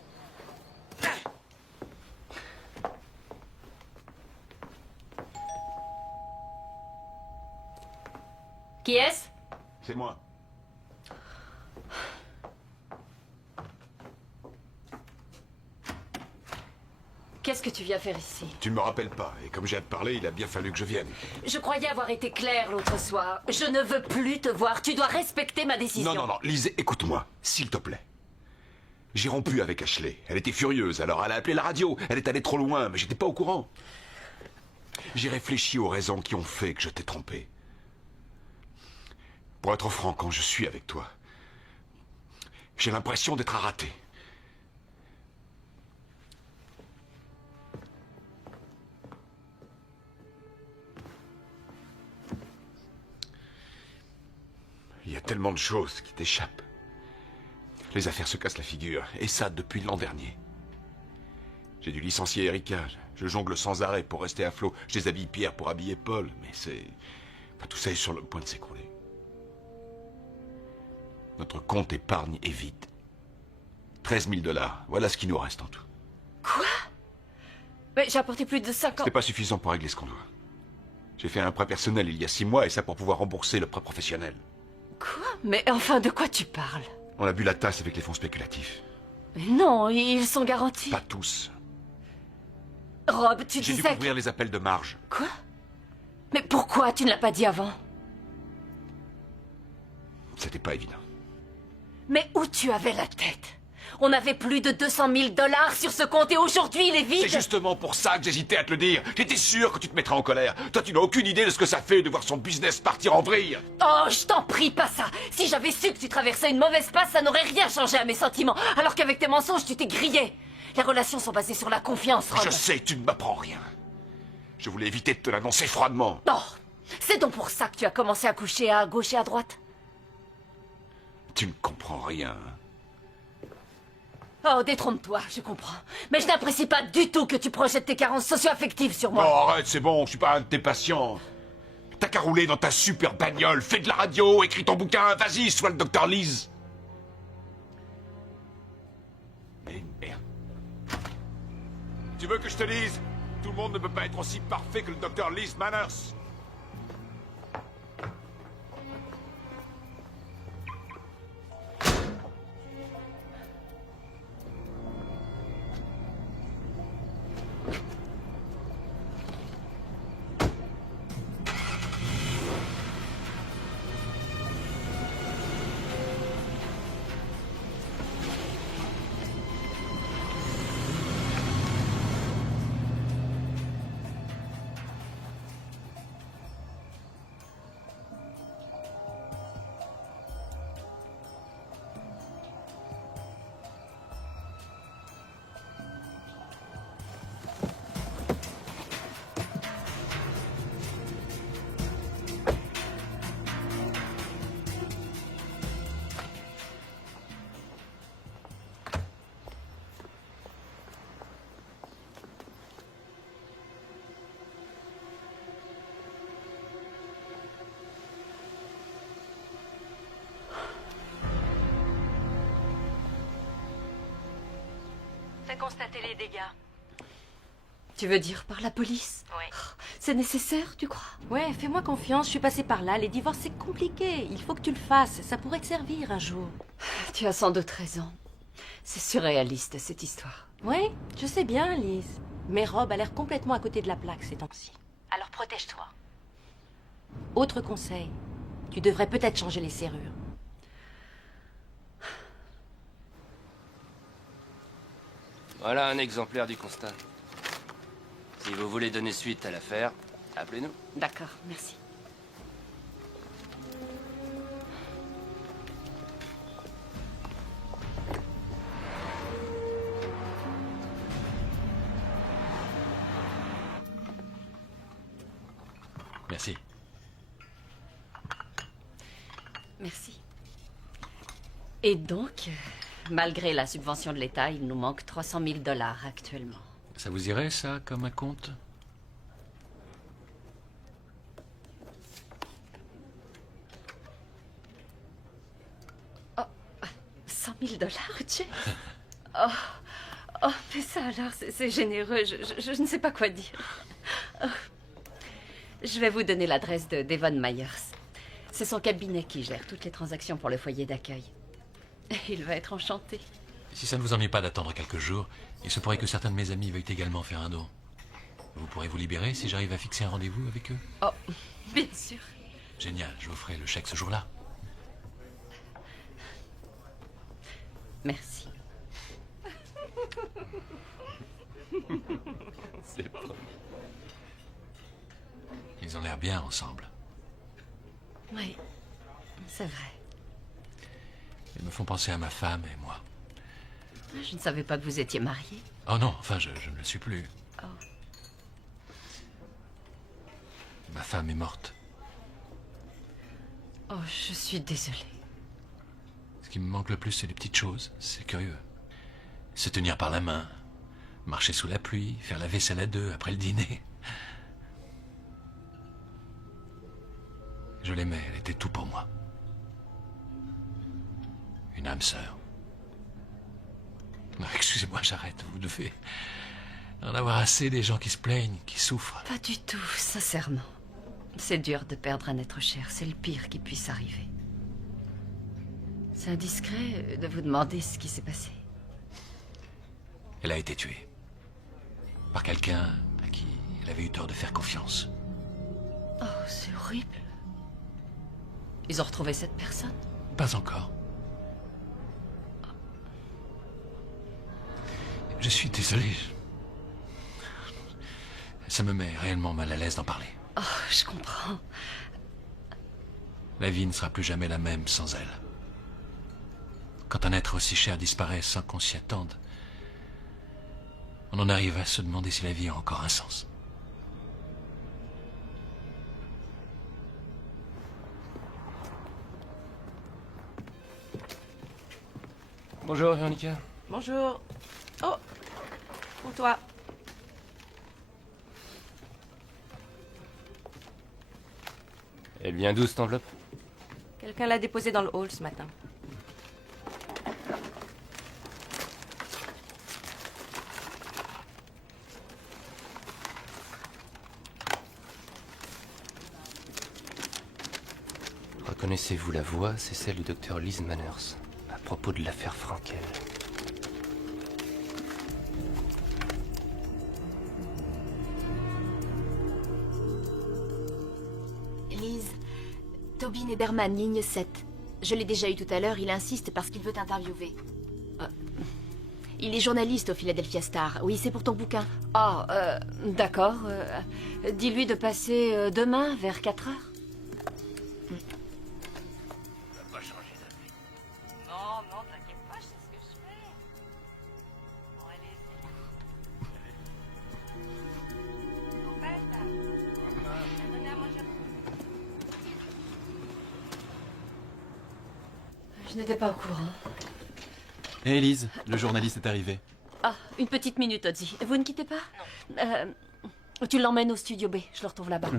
Qui est-ce? C'est moi. Qu'est-ce que tu viens faire ici? Tu ne me rappelles pas, et comme j'ai à te parler, il a bien fallu que je vienne. Je croyais avoir été claire l'autre soir. Je ne veux plus te voir. Tu dois respecter ma décision. Non, Lise, écoute-moi, s'il te plaît. J'ai rompu avec Ashley. Elle était furieuse, alors elle a appelé la radio. Elle est allée trop loin, mais j'étais pas au courant. J'ai réfléchi aux raisons qui ont fait que je t'ai trompé. Pour être franc, quand je suis avec toi, j'ai l'impression d'être à rater. Il y a tellement de choses qui t'échappent. Les affaires se cassent la figure, et ça depuis l'an dernier. J'ai dû licencier Erika, je jongle sans arrêt pour rester à flot. Je déshabille Pierre pour habiller Paul, mais c'est... Enfin, tout ça est sur le point de s'écrouler. Notre compte épargne est vide. 13 000 $, voilà ce qui nous reste en tout. Quoi? Mais j'ai apporté plus de 50... C'était pas suffisant pour régler ce qu'on doit. J'ai fait un prêt personnel il y a 6 mois, et ça pour pouvoir rembourser le prêt professionnel. Quoi? Mais enfin, de quoi tu parles? On a bu la tasse avec les fonds spéculatifs. Mais non, ils sont garantis. Pas tous. Rob, tu J'ai dû disais... couvrir les appels de marge. Quoi? Mais pourquoi tu ne l'as pas dit avant? C'était pas évident. Mais où tu avais la tête? On avait plus de 200 000 $ sur ce compte et aujourd'hui il est vide. C'est justement pour ça que j'hésitais à te le dire. J'étais sûr que tu te mettrais en colère. Toi, tu n'as aucune idée de ce que ça fait de voir son business partir en vrille. Oh, je t'en prie, pas ça. Si j'avais su que tu traversais une mauvaise passe, ça n'aurait rien changé à mes sentiments. Alors qu'avec tes mensonges, tu t'es grillé. Les relations sont basées sur la confiance, Rob. Je sais, tu ne m'apprends rien. Je voulais éviter de te l'annoncer froidement. Oh, c'est donc pour ça que tu as commencé à coucher à gauche et à droite. Tu ne comprends rien. Oh, détrompe-toi, je comprends. Mais je n'apprécie pas du tout que tu projettes tes carences socio-affectives sur moi. Oh, arrête, c'est bon, je suis pas un de tes patients. T'as qu'à rouler dans ta super bagnole, fais de la radio, écris ton bouquin, vas-y, sois le docteur Lise. Mais merde. Tu veux que je te dise? Tout le monde ne peut pas être aussi parfait que le docteur Lise Manners. T'as constaté les dégâts? Tu veux dire par la police? Ouais. C'est nécessaire, tu crois? Ouais, fais-moi confiance, je suis passée par là. Les divorces, c'est compliqué. Il faut que tu le fasses. Ça pourrait te servir un jour. Tu as sans doute raison. C'est surréaliste, cette histoire. Ouais, je sais bien, Lise. Mais Rob a l'air complètement à côté de la plaque ces temps-ci. Alors protège-toi. Autre conseil, tu devrais peut-être changer les serrures. Voilà un exemplaire du constat. Si vous voulez donner suite à l'affaire, appelez-nous. D'accord, merci. Merci. Merci. Et donc, malgré la subvention de l'État, il nous manque 300 000 $ actuellement. Ça vous irait, ça, comme un compte? Oh, 100 000 $, Jay? Oh, oh, mais ça alors, c'est généreux, je ne sais pas quoi dire. Oh. Je vais vous donner l'adresse de Devon Myers. C'est son cabinet qui gère toutes les transactions pour le foyer d'accueil. Il va être enchanté. Si ça ne vous ennuie pas d'attendre quelques jours, il se pourrait que certains de mes amis veuillent également faire un don. Vous pourrez vous libérer si j'arrive à fixer un rendez-vous avec eux? Oh, bien sûr. Génial, je vous ferai le chèque ce jour-là. Merci. C'est pas... Ils ont l'air bien ensemble. Oui, c'est vrai. Ils me font penser à ma femme et moi. Je ne savais pas que vous étiez mariés. Oh non, enfin, je ne le suis plus. Oh. Ma femme est morte. Oh, je suis désolée. Ce qui me manque le plus, c'est les petites choses. C'est curieux. Se tenir par la main, marcher sous la pluie, faire la vaisselle à deux après le dîner. Je l'aimais, elle était tout pour moi. Une âme sœur. Non, excusez-moi, j'arrête. Vous devez en avoir assez des gens qui se plaignent, qui souffrent. Pas du tout, sincèrement. C'est dur de perdre un être cher, c'est le pire qui puisse arriver. C'est indiscret de vous demander ce qui s'est passé. Elle a été tuée. Par quelqu'un à qui elle avait eu tort de faire confiance. Oh, c'est horrible. Ils ont retrouvé cette personne? Pas encore. Je suis désolé. Ça me met réellement mal à l'aise d'en parler. Oh, je comprends. La vie ne sera plus jamais la même sans elle. Quand un être aussi cher disparaît sans qu'on s'y attende, on en arrive à se demander si la vie a encore un sens. Bonjour, Véronica. Bonjour. Oh, pour toi. Elle vient d'où, cette enveloppe? Quelqu'un l'a déposée dans le hall ce matin. Reconnaissez-vous la voix? C'est celle du docteur Liz Manners, à propos de l'affaire Frankel. Lise, Toby Nederman, ligne 7. Je l'ai déjà eu tout à l'heure, il insiste parce qu'il veut t'interviewer. Il est journaliste au Philadelphia Star. Oui, c'est pour ton bouquin. Ah, d'accord. Dis-lui de passer demain vers 4 heures. Non, non, t'inquiète pas, je sais ce que je fais. Bon, allez, c'est là. En fait, donnez à manger. Je n'étais pas au courant. Hé Elise, le journaliste est arrivé. Ah, une petite minute, Ozzy. Vous ne quittez pas? Non. Tu l'emmènes au studio B, je le retrouve là-bas.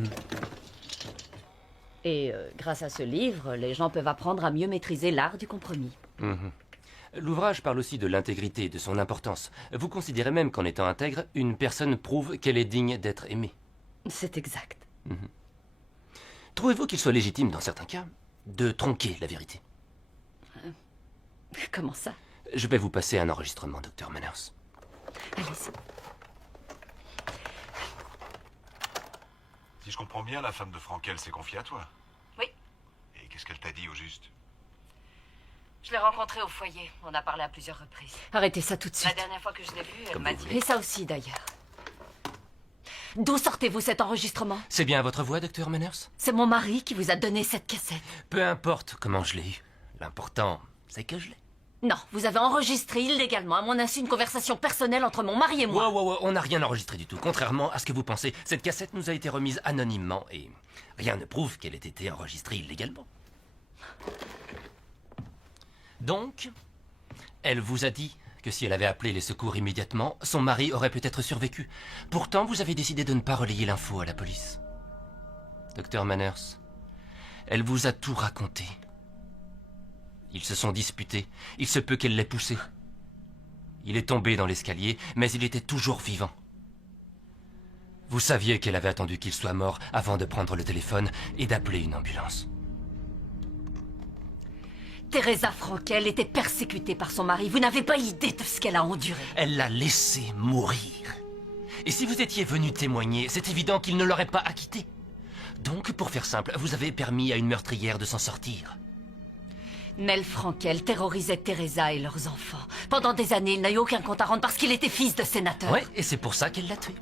Et grâce à ce livre, les gens peuvent apprendre à mieux maîtriser l'art du compromis. L'ouvrage parle aussi de l'intégrité et de son importance. Vous considérez même qu'en étant intègre, une personne prouve qu'elle est digne d'être aimée. C'est exact. Trouvez-vous qu'il soit légitime, dans certains cas, de tronquer la vérité? Comment ça? Je vais vous passer un enregistrement, Dr. Manners. Allez-y. Si je comprends bien, la femme de Frankel s'est confiée à toi. Oui. Et qu'est-ce qu'elle t'a dit au juste? Je l'ai rencontrée au foyer. On a parlé à plusieurs reprises. Arrêtez ça tout de La suite. dernière fois que je l'ai vue, elle Comme m'a vous dit... voulez. Et ça aussi, d'ailleurs. D'où sortez-vous cet enregistrement? C'est bien votre voix, Dr. Manners? C'est mon mari qui vous a donné cette cassette. Peu importe comment je l'ai eu. L'important, c'est que je l'ai. Non, vous avez enregistré illégalement, à mon insu, une conversation personnelle entre mon mari et moi. Wow, on n'a rien enregistré du tout. Contrairement à ce que vous pensez, cette cassette nous a été remise anonymement et rien ne prouve qu'elle ait été enregistrée illégalement. Donc, elle vous a dit que si elle avait appelé les secours immédiatement, son mari aurait peut-être survécu. Pourtant, vous avez décidé de ne pas relayer l'info à la police. Dr. Manners, elle vous a tout raconté. Ils se sont disputés. Il se peut qu'elle l'ait poussé. Il est tombé dans l'escalier, mais il était toujours vivant. Vous saviez qu'elle avait attendu qu'il soit mort avant de prendre le téléphone et d'appeler une ambulance. Teresa Frankel était persécutée par son mari. Vous n'avez pas idée de ce qu'elle a enduré. Elle l'a laissé mourir. Et si vous étiez venu témoigner, c'est évident qu'il ne l'aurait pas acquittée. Donc, pour faire simple, vous avez permis à une meurtrière de s'en sortir. Mel Frankel terrorisait Teresa et leurs enfants. Pendant des années, il n'a eu aucun compte à rendre parce qu'il était fils de sénateur. Ouais, et c'est pour ça qu'elle l'a tué.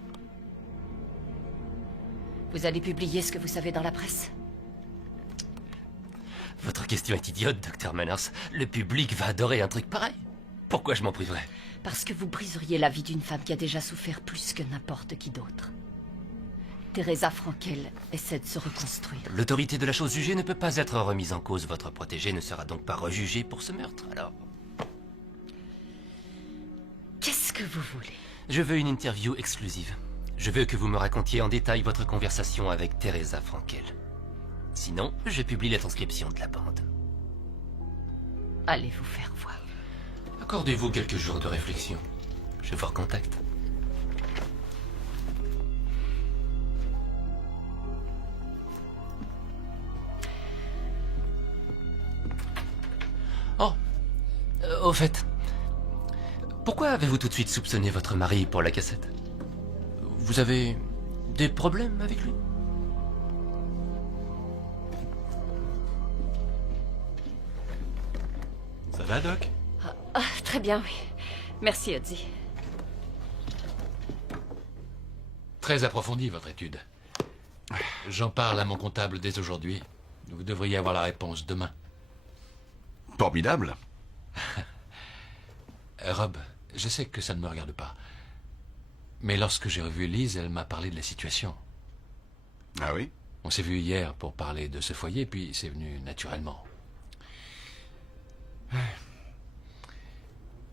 Vous allez publier ce que vous savez dans la presse? Votre question est idiote, Dr. Manners. Le public va adorer un truc pareil. Pourquoi je m'en priverais? Parce que vous briseriez la vie d'une femme qui a déjà souffert plus que n'importe qui d'autre. Teresa Frankel essaie de se reconstruire. L'autorité de la chose jugée ne peut pas être remise en cause. Votre protégé ne sera donc pas rejugé pour ce meurtre, alors... Qu'est-ce que vous voulez? Je veux une interview exclusive. Je veux que vous me racontiez en détail votre conversation avec Teresa Frankel. Sinon, je publie la transcription de la bande. Allez vous faire voir. Accordez-vous quelques jours de réflexion. Je vous recontacte. Oh, au fait, pourquoi avez-vous tout de suite soupçonné votre mari pour la cassette? Vous avez des problèmes avec lui? Ça va, Doc? Très bien, oui. Merci, Ozzy. Très approfondie, votre étude. J'en parle à mon comptable dès aujourd'hui. Vous devriez avoir la réponse demain. Formidable. Rob, je sais que ça ne me regarde pas. Mais lorsque j'ai revu Lise, elle m'a parlé de la situation. Ah oui? On s'est vu hier pour parler de ce foyer, puis c'est venu naturellement.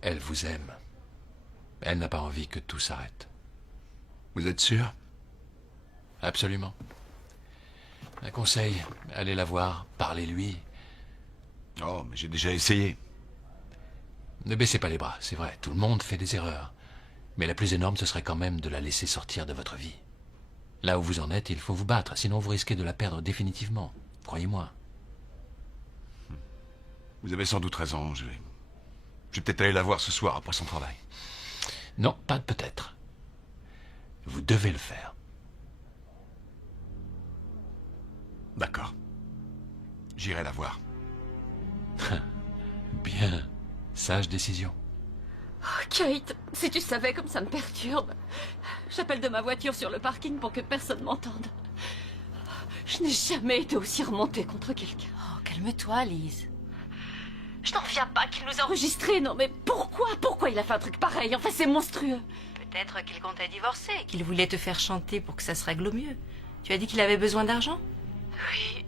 Elle vous aime. Elle n'a pas envie que tout s'arrête. Vous êtes sûr? Absolument. Un conseil, allez la voir, parlez-lui. Oh, mais j'ai déjà essayé. Ne baissez pas les bras, c'est vrai, tout le monde fait des erreurs. Mais la plus énorme, ce serait quand même de la laisser sortir de votre vie. Là où vous en êtes, il faut vous battre, sinon vous risquez de la perdre définitivement. Croyez-moi. Vous avez sans doute raison, je vais peut-être aller la voir ce soir après son travail. Non, pas de peut-être. Vous devez le faire. D'accord. J'irai la voir. Bien. Sage décision. Oh, Kate, si tu savais comme ça me perturbe. J'appelle de ma voiture sur le parking pour que personne m'entende. Je n'ai jamais été aussi remontée contre quelqu'un. Oh, calme-toi, Lise. Je n'en reviens pas qu'il nous a enregistrés. Non, mais pourquoi il a fait un truc pareil? Enfin, c'est monstrueux. Peut-être qu'il comptait divorcer. Qu'il voulait te faire chanter pour que ça se règle au mieux. Tu as dit qu'il avait besoin d'argent? Oui.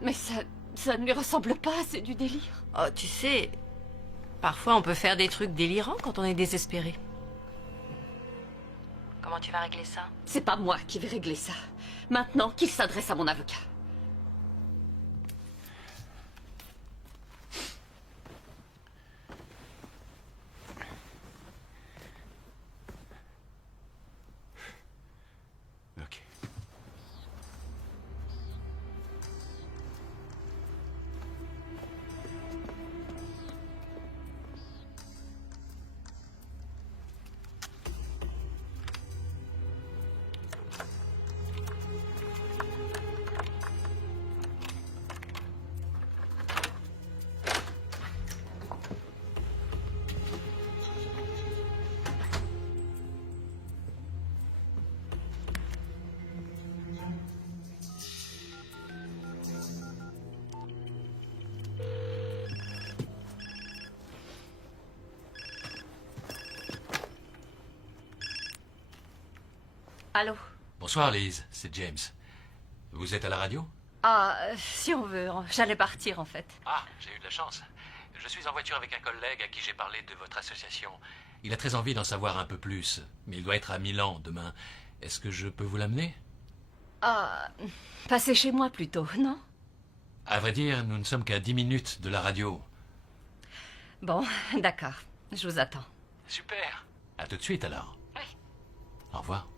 Mais ça ne lui ressemble pas, c'est du délire. Oh, tu sais, parfois on peut faire des trucs délirants quand on est désespéré. Comment tu vas régler ça? C'est pas moi qui vais régler ça. Maintenant qu'il s'adresse à mon avocat. Allô? Bonsoir, Lise. C'est James. Vous êtes à la radio? Ah, si on veut. J'allais partir, en fait. Ah, j'ai eu de la chance. Je suis en voiture avec un collègue à qui j'ai parlé de votre association. Il a très envie d'en savoir un peu plus, mais il doit être à Milan demain. Est-ce que je peux vous l'amener? Ah, passez chez moi plutôt, non? À vrai dire, nous ne sommes qu'à 10 minutes de la radio. Bon, d'accord. Je vous attends. Super. À tout de suite, alors. Oui. Au revoir.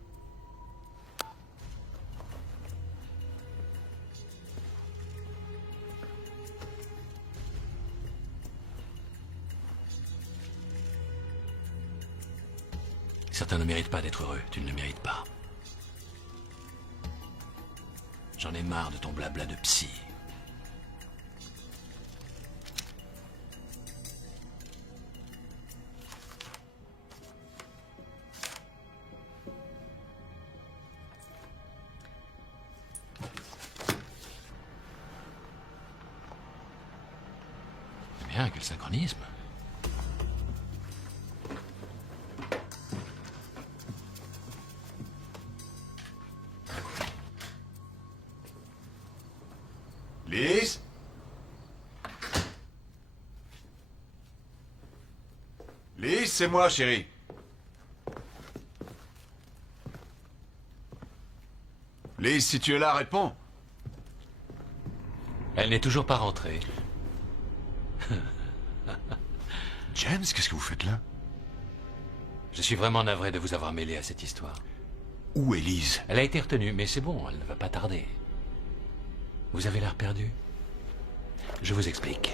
Certains ne méritent pas d'être heureux. Tu ne le mérites pas. J'en ai marre de ton blabla de psy. Bien, quel synchronisme. Lise? Lise, c'est moi, chérie. Lise, si tu es là, réponds. Elle n'est toujours pas rentrée. James, qu'est-ce que vous faites là? Je suis vraiment navré de vous avoir mêlé à cette histoire. Où est Lise? Elle a été retenue, mais c'est bon, elle ne va pas tarder. Vous avez l'air perdu. Je vous explique.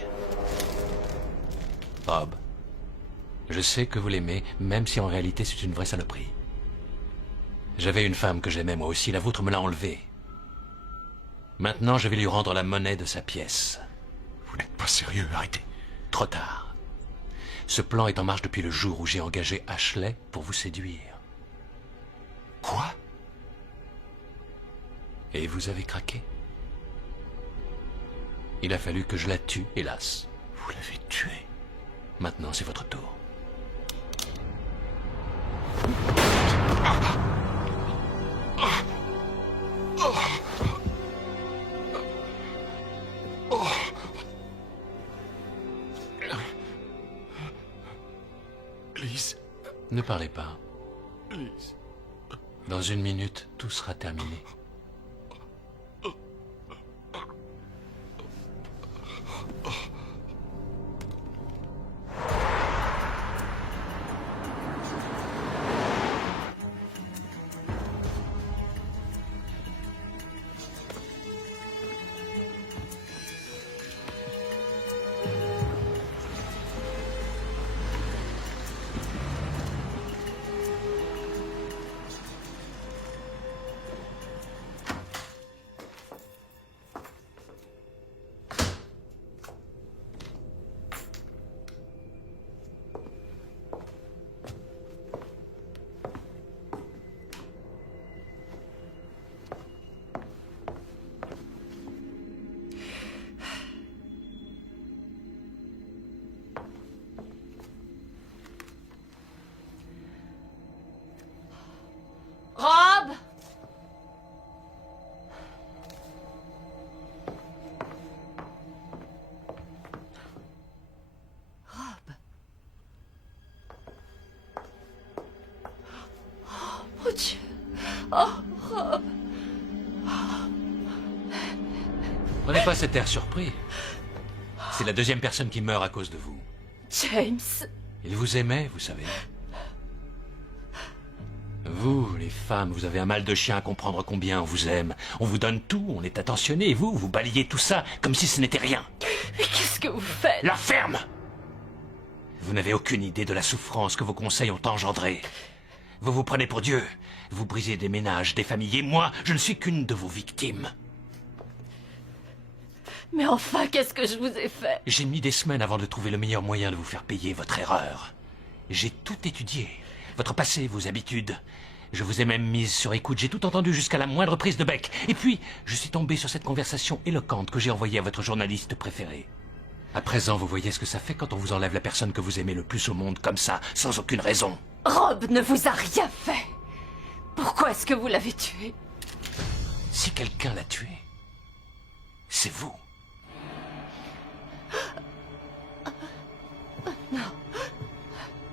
Rob, je sais que vous l'aimez, même si en réalité c'est une vraie saloperie. J'avais une femme que j'aimais moi aussi, la vôtre me l'a enlevée. Maintenant, je vais lui rendre la monnaie de sa pièce. Vous n'êtes pas sérieux, arrêtez. Trop tard. Ce plan est en marche depuis le jour où j'ai engagé Ashley pour vous séduire. Quoi? Et vous avez craqué? Il a fallu que je la tue, hélas. Vous l'avez tuée? Maintenant, c'est votre tour. Lise. Ne parlez pas. Lise. Dans une minute, tout sera terminé. Rob! Rob? Oh, mon Dieu! Oh, Rob! Prenez pas cet air surpris. C'est la deuxième personne qui meurt à cause de vous. James! Il vous aimait, vous savez. Vous, les femmes, vous avez un mal de chien à comprendre combien on vous aime. On vous donne tout, on est attentionné, et vous balayez tout ça comme si ce n'était rien. Mais qu'est-ce que vous faites? La ferme! Vous n'avez aucune idée de la souffrance que vos conseils ont engendrée. Vous vous prenez pour Dieu. Vous brisez des ménages, des familles, et moi, je ne suis qu'une de vos victimes. Mais enfin, qu'est-ce que je vous ai fait? J'ai mis des semaines avant de trouver le meilleur moyen de vous faire payer votre erreur. J'ai tout étudié. Votre passé, vos habitudes. Je vous ai même mise sur écoute, j'ai tout entendu jusqu'à la moindre prise de bec. Et puis, je suis tombé sur cette conversation éloquente que j'ai envoyée à votre journaliste préféré. À présent, vous voyez ce que ça fait quand on vous enlève la personne que vous aimez le plus au monde comme ça, sans aucune raison. Rob ne vous a rien fait. Pourquoi est-ce que vous l'avez tué? Si quelqu'un l'a tué, c'est vous. Non.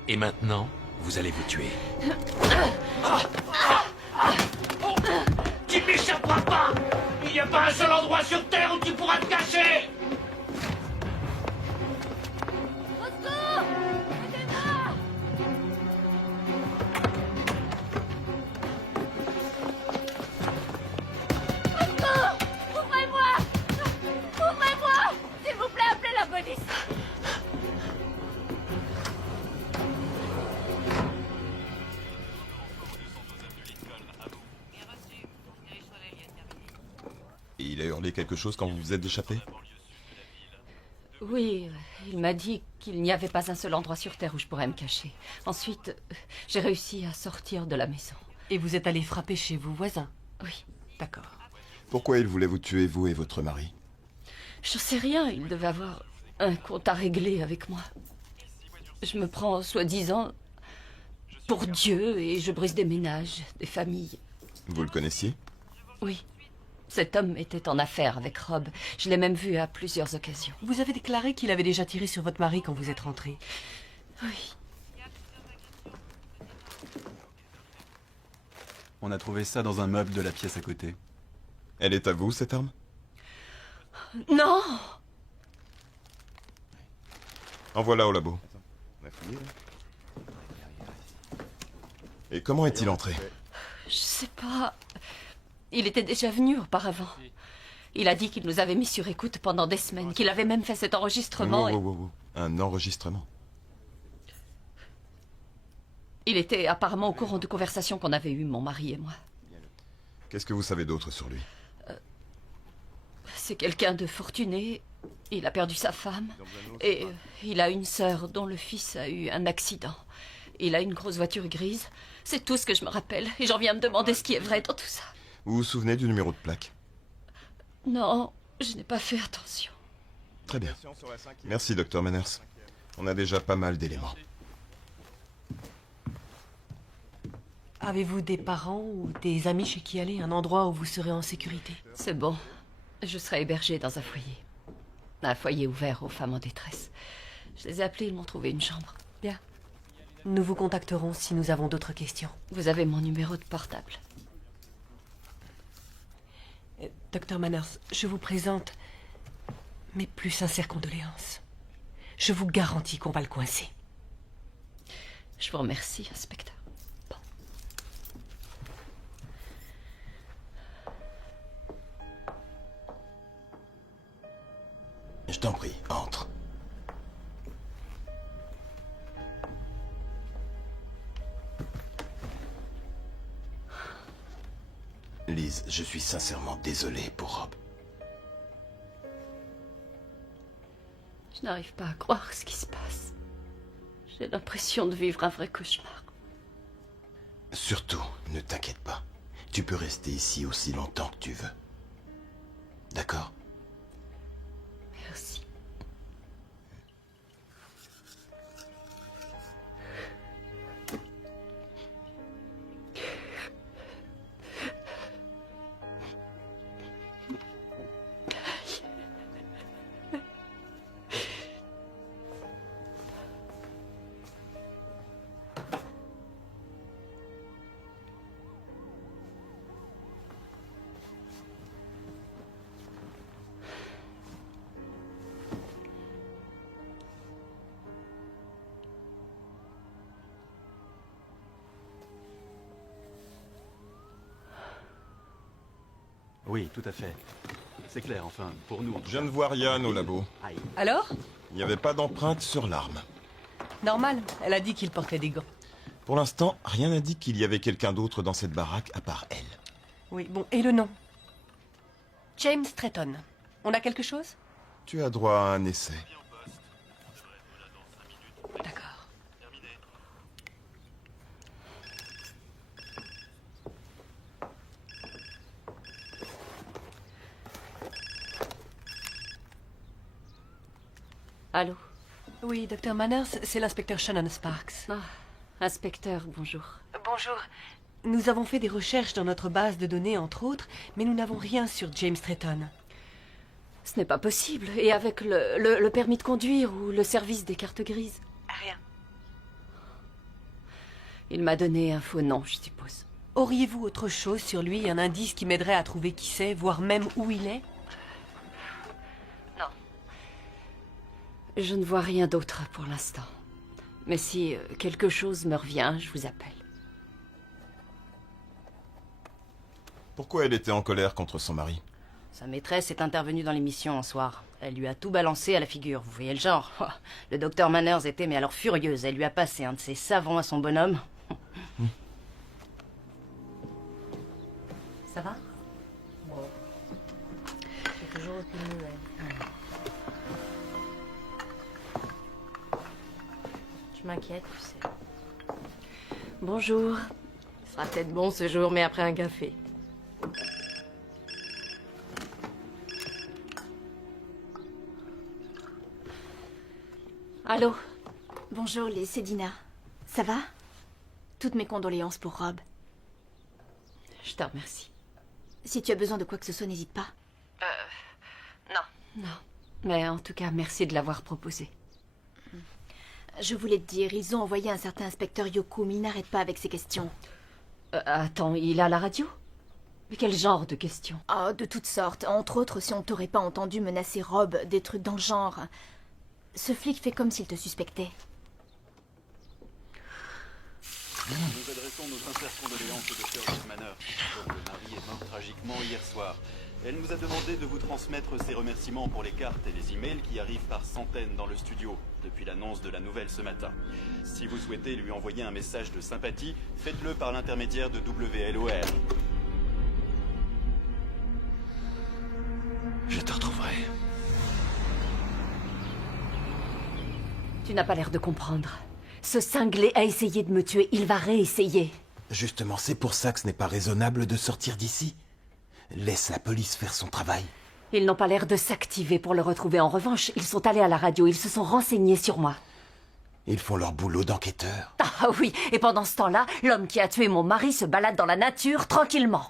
Et maintenant, vous allez vous tuer. Tu m'échapperas pas! Il n'y a pas un seul endroit sur Terre où tu pourras te cacher! Ouvrez-moi! Ouvrez-moi! S'il vous plaît, appelez la police! Et il a hurlé quelque chose quand vous vous êtes échappé? Oui, il m'a dit qu'il n'y avait pas un seul endroit sur Terre où je pourrais me cacher. Ensuite, j'ai réussi à sortir de la maison. Et vous êtes allé frapper chez vos voisins? Oui. D'accord. Pourquoi il voulait vous tuer, vous et votre mari? Je sais rien, il devait avoir un compte à régler avec moi. Je me prends, soi-disant, pour Dieu et je brise des ménages, des familles. Vous le connaissiez? Oui. Cet homme était en affaire avec Rob. Je l'ai même vu à plusieurs occasions. Vous avez déclaré qu'il avait déjà tiré sur votre mari quand vous êtes rentré. Oui. On a trouvé ça dans un meuble de la pièce à côté. Elle est à vous, cette arme? Non! En voilà au labo. Et comment est-il entré? Je sais pas. Il était déjà venu auparavant. Il a dit qu'il nous avait mis sur écoute pendant des semaines, qu'il avait même fait cet enregistrement. Wow. Un enregistrement? Il était apparemment au courant de conversations qu'on avait eues, mon mari et moi. Qu'est-ce que vous savez d'autre sur lui? C'est quelqu'un de fortuné. Il a perdu sa femme. Et il a une sœur dont le fils a eu un accident. Il a une grosse voiture grise. C'est tout ce que je me rappelle. Et j'en viens me demander ce qui est vrai dans tout ça. Vous vous souvenez du numéro de plaque? Non, je n'ai pas fait attention. Très bien. Merci, Dr. Manners. On a déjà pas mal d'éléments. Avez-vous des parents ou des amis chez qui aller? Un endroit où vous serez en sécurité? C'est bon. Je serai hébergée dans un foyer. Un foyer ouvert aux femmes en détresse. Je les ai appelés, ils m'ont trouvé une chambre. Bien. Nous vous contacterons si nous avons d'autres questions. Vous avez mon numéro de portable. Dr. Manners, je vous présente mes plus sincères condoléances. Je vous garantis qu'on va le coincer. Je vous remercie, inspecteur. Je t'en prie, entre. Liz, je suis sincèrement désolé pour Rob. Je n'arrive pas à croire ce qui se passe. J'ai l'impression de vivre un vrai cauchemar. Surtout, ne t'inquiète pas. Tu peux rester ici aussi longtemps que tu veux. D'accord? Merci. Oui, tout à fait. C'est clair, enfin, pour nous. Je ne vois rien au labo. Alors? Il n'y avait pas d'empreinte sur l'arme. Normal, elle a dit qu'il portait des gants. Pour l'instant, rien n'a dit qu'il y avait quelqu'un d'autre dans cette baraque à part elle. Oui, bon, et le nom? James Stretton. On a quelque chose? Tu as droit à un essai. D'accord. Allô? Oui, Dr. Manners, c'est l'inspecteur Shannon Sparks. Ah, inspecteur, bonjour. Bonjour. Nous avons fait des recherches dans notre base de données, entre autres, mais nous n'avons rien sur James Stretton. Ce n'est pas possible. Et avec le permis de conduire ou le service des cartes grises? Rien. Il m'a donné un faux nom, je suppose. Auriez-vous autre chose sur lui, un indice qui m'aiderait à trouver qui c'est, voire même où il est? Non. Je ne vois rien d'autre pour l'instant. Mais si quelque chose me revient, je vous appelle. Pourquoi elle était en colère contre son mari? Sa maîtresse est intervenue dans l'émission un soir. Elle lui a tout balancé à la figure, vous voyez le genre. Le docteur Manners était mais alors furieuse. Elle lui a passé un de ses savons à son bonhomme. Ça va? Bon. J'ai toujours aucune nouvelle. Je m'inquiète, tu sais. Bonjour. Ce sera peut-être bon ce jour, mais après un café. Allô? Bonjour, c'est Dina. Ça va? Toutes mes condoléances pour Rob. Je te remercie. Si tu as besoin de quoi que ce soit, n'hésite pas. Non. Mais en tout cas, merci de l'avoir proposé. Je voulais te dire, ils ont envoyé un certain inspecteur Yoko, mais il n'arrête pas avec ses questions. Attends, il a la radio? Mais quel genre de questions? Ah, de toutes sortes. Entre autres, si on t'aurait pas entendu menacer Rob, des trucs dans le genre. Ce flic fait comme s'il te suspectait. Nous adressons nos sincères condoléances au docteur Liesmaner, dont le mari est mort tragiquement hier soir. Elle nous a demandé de vous transmettre ses remerciements pour les cartes et les emails qui arrivent par centaines dans le studio depuis l'annonce de la nouvelle ce matin. Si vous souhaitez lui envoyer un message de sympathie, faites-le par l'intermédiaire de WLOR. Je te retrouverai. Tu n'as pas l'air de comprendre. Ce cinglé a essayé de me tuer, il va réessayer. Justement, c'est pour ça que ce n'est pas raisonnable de sortir d'ici. Laisse la police faire son travail. Ils n'ont pas l'air de s'activer pour le retrouver. En revanche, ils sont allés à la radio, ils se sont renseignés sur moi. Ils font leur boulot d'enquêteurs. Ah oui, et pendant ce temps-là, l'homme qui a tué mon mari se balade dans la nature tranquillement.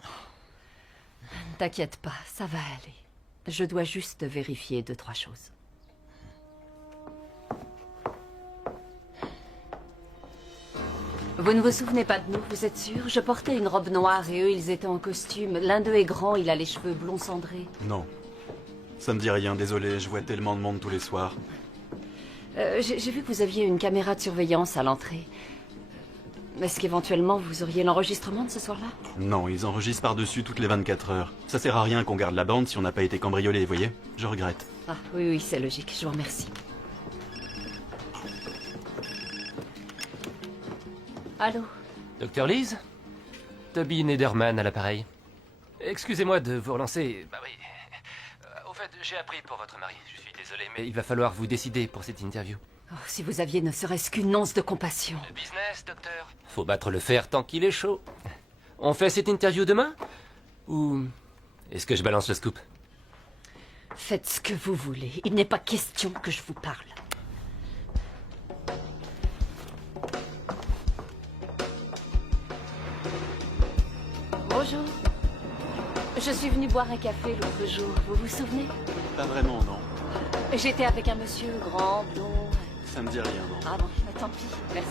Ne t'inquiète pas, ça va aller. Je dois juste vérifier 2-3 choses. Vous ne vous souvenez pas de nous, vous êtes sûr? Je portais une robe noire et eux, ils étaient en costume. L'un d'eux est grand, il a les cheveux blonds cendrés. Non. Ça me dit rien, désolé, je vois tellement de monde tous les soirs. J'ai vu que vous aviez une caméra de surveillance à l'entrée. Est-ce qu'éventuellement vous auriez l'enregistrement de ce soir-là? Non, ils enregistrent par-dessus toutes les 24 heures. Ça sert à rien qu'on garde la bande si on n'a pas été cambriolé, vous voyez? Je regrette. Ah oui, c'est logique, je vous remercie. Allô? Docteur Lees? Toby Nederman à l'appareil. Excusez-moi de vous relancer. Bah oui. Au fait, j'ai appris pour votre mari. Je suis désolé, mais il va falloir vous décider pour cette interview. Oh, si vous aviez ne serait-ce qu'une once de compassion. Le business, docteur. Faut battre le fer tant qu'il est chaud. On fait cette interview demain? Ou est-ce que je balance le scoop? Faites ce que vous voulez. Il n'est pas question que je vous parle. Bonjour. Je suis venue boire un café l'autre jour, vous vous souvenez? Pas vraiment, non. J'étais avec un monsieur grand, blond. Ça me dit rien, non. Ah bon, bah, tant pis, merci.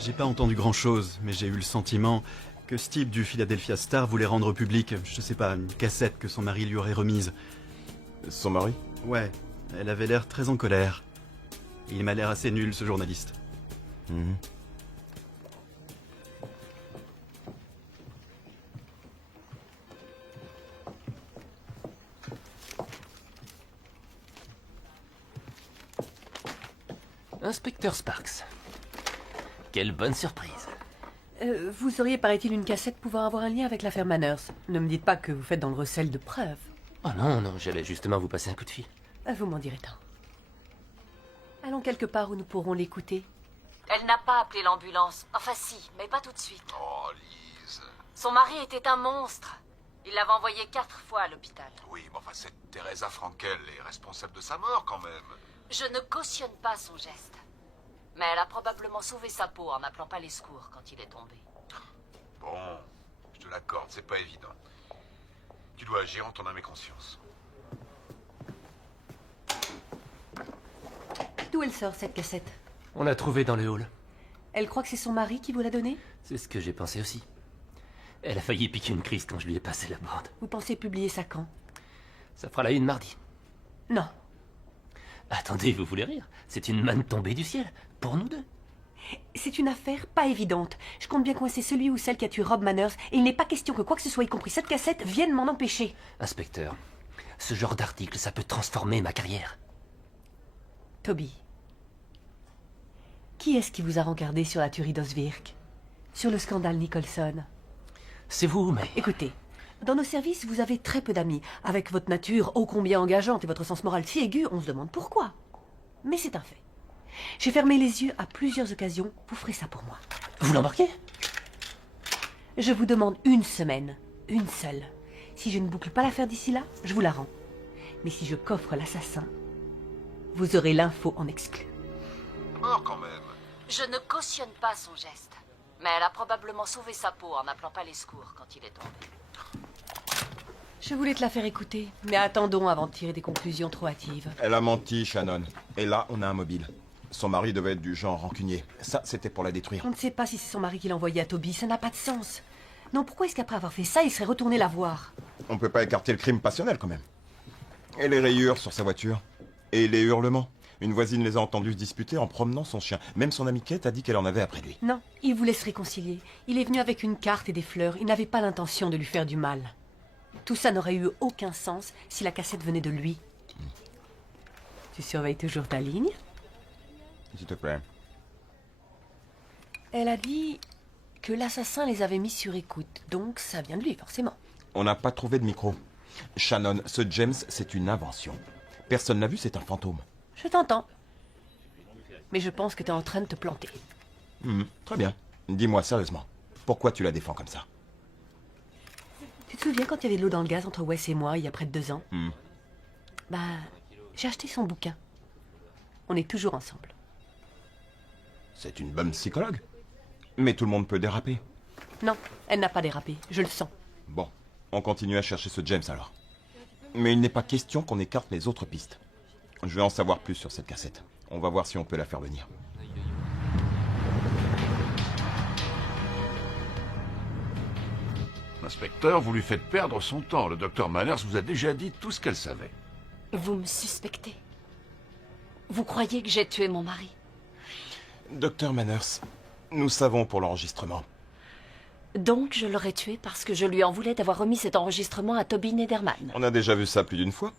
J'ai pas entendu grand-chose, mais j'ai eu le sentiment que ce type du Philadelphia Star voulait rendre public, je sais pas, une cassette que son mari lui aurait remise. Son mari? Ouais, elle avait l'air très en colère. Il m'a l'air assez nul, ce journaliste. Mhm. Inspecteur Sparks. Quelle bonne surprise. Vous auriez, paraît-il, une cassette pouvant avoir un lien avec l'affaire Manners. Ne me dites pas que vous faites dans le recel de preuves. Oh non, non, j'allais justement vous passer un coup de fil. Vous m'en direz tant. Allons quelque part où nous pourrons l'écouter. Elle n'a pas appelé l'ambulance. Enfin si, mais pas tout de suite. Oh, Lise. Son mari était un monstre. Il l'avait envoyé 4 fois à l'hôpital. Oui, mais enfin, cette Teresa Frankel est responsable de sa mort, quand même. Je ne cautionne pas son geste. Mais elle a probablement sauvé sa peau en n'appelant pas les secours quand il est tombé. Bon, je te l'accorde, c'est pas évident. Tu dois agir en ton âme et conscience. D'où elle sort, cette cassette? On l'a trouvée dans le hall. Elle croit que c'est son mari qui vous l'a donnée? C'est ce que j'ai pensé aussi. Elle a failli piquer une crise quand je lui ai passé la bande. Vous pensez publier ça quand? Ça fera la une mardi. Non. Attendez, vous voulez rire? C'est une manne tombée du ciel, pour nous deux. C'est une affaire pas évidente. Je compte bien coincer celui ou celle qui a tué Rob Manners, et il n'est pas question que quoi que ce soit, y compris cette cassette, vienne m'en empêcher. Inspecteur, ce genre d'article, ça peut transformer ma carrière. Toby, qui est-ce qui vous a rencardé sur la tuerie d'Oswirk? Sur le scandale Nicholson? C'est vous, mais... Écoutez, dans nos services, vous avez très peu d'amis. Avec votre nature ô combien engageante et votre sens moral si aigu, on se demande pourquoi. Mais c'est un fait. J'ai fermé les yeux à plusieurs occasions. Vous ferez ça pour moi. Vous l'embarquez? Je vous demande une semaine. Une seule. Si je ne boucle pas l'affaire d'ici là, je vous la rends. Mais si je coffre l'assassin, vous aurez l'info en exclu. Oh, quand même. Je ne cautionne pas son geste. Mais elle a probablement sauvé sa peau en n'appelant pas les secours quand il est tombé. Je voulais te la faire écouter, mais attendons avant de tirer des conclusions trop hâtives. Elle a menti, Shannon. Et là, on a un mobile. Son mari devait être du genre rancunier. Ça, c'était pour la détruire. On ne sait pas si c'est son mari qui l'a envoyé à Toby, ça n'a pas de sens. Non, pourquoi est-ce qu'après avoir fait ça, il serait retourné la voir? On peut pas écarter le crime passionnel, quand même. Et les rayures sur sa voiture. Et les hurlements. Une voisine les a entendus se disputer en promenant son chien. Même son amie Kate a dit qu'elle en avait après lui. Non, il voulait se réconcilier. Il est venu avec une carte et des fleurs. Il n'avait pas l'intention de lui faire du mal. Tout ça n'aurait eu aucun sens si la cassette venait de lui. Tu surveilles toujours ta ligne? S'il te plaît. Elle a dit que l'assassin les avait mis sur écoute. Donc ça vient de lui, forcément. On n'a pas trouvé de micro. Shannon, ce James, c'est une invention. Personne n'a vu, c'est un fantôme. Je t'entends. Mais je pense que t'es en train de te planter. Très bien. Dis-moi sérieusement, pourquoi tu la défends comme ça? Tu te souviens quand il y avait de l'eau dans le gaz entre Wes et moi, il y a près de 2 ans? Bah, j'ai acheté son bouquin. On est toujours ensemble. C'est une bonne psychologue. Mais tout le monde peut déraper. Non, elle n'a pas dérapé, je le sens. Bon, on continue à chercher ce James alors. Mais il n'est pas question qu'on écarte les autres pistes. Je vais en savoir plus sur cette cassette. On va voir si on peut la faire venir. Inspecteur, vous lui faites perdre son temps. Le docteur Manners vous a déjà dit tout ce qu'elle savait. Vous me suspectez? Vous croyez que j'ai tué mon mari? Docteur Manners, nous savons pour l'enregistrement. Donc je l'aurais tué parce que je lui en voulais d'avoir remis cet enregistrement à Toby Nederman. On a déjà vu ça plus d'une fois.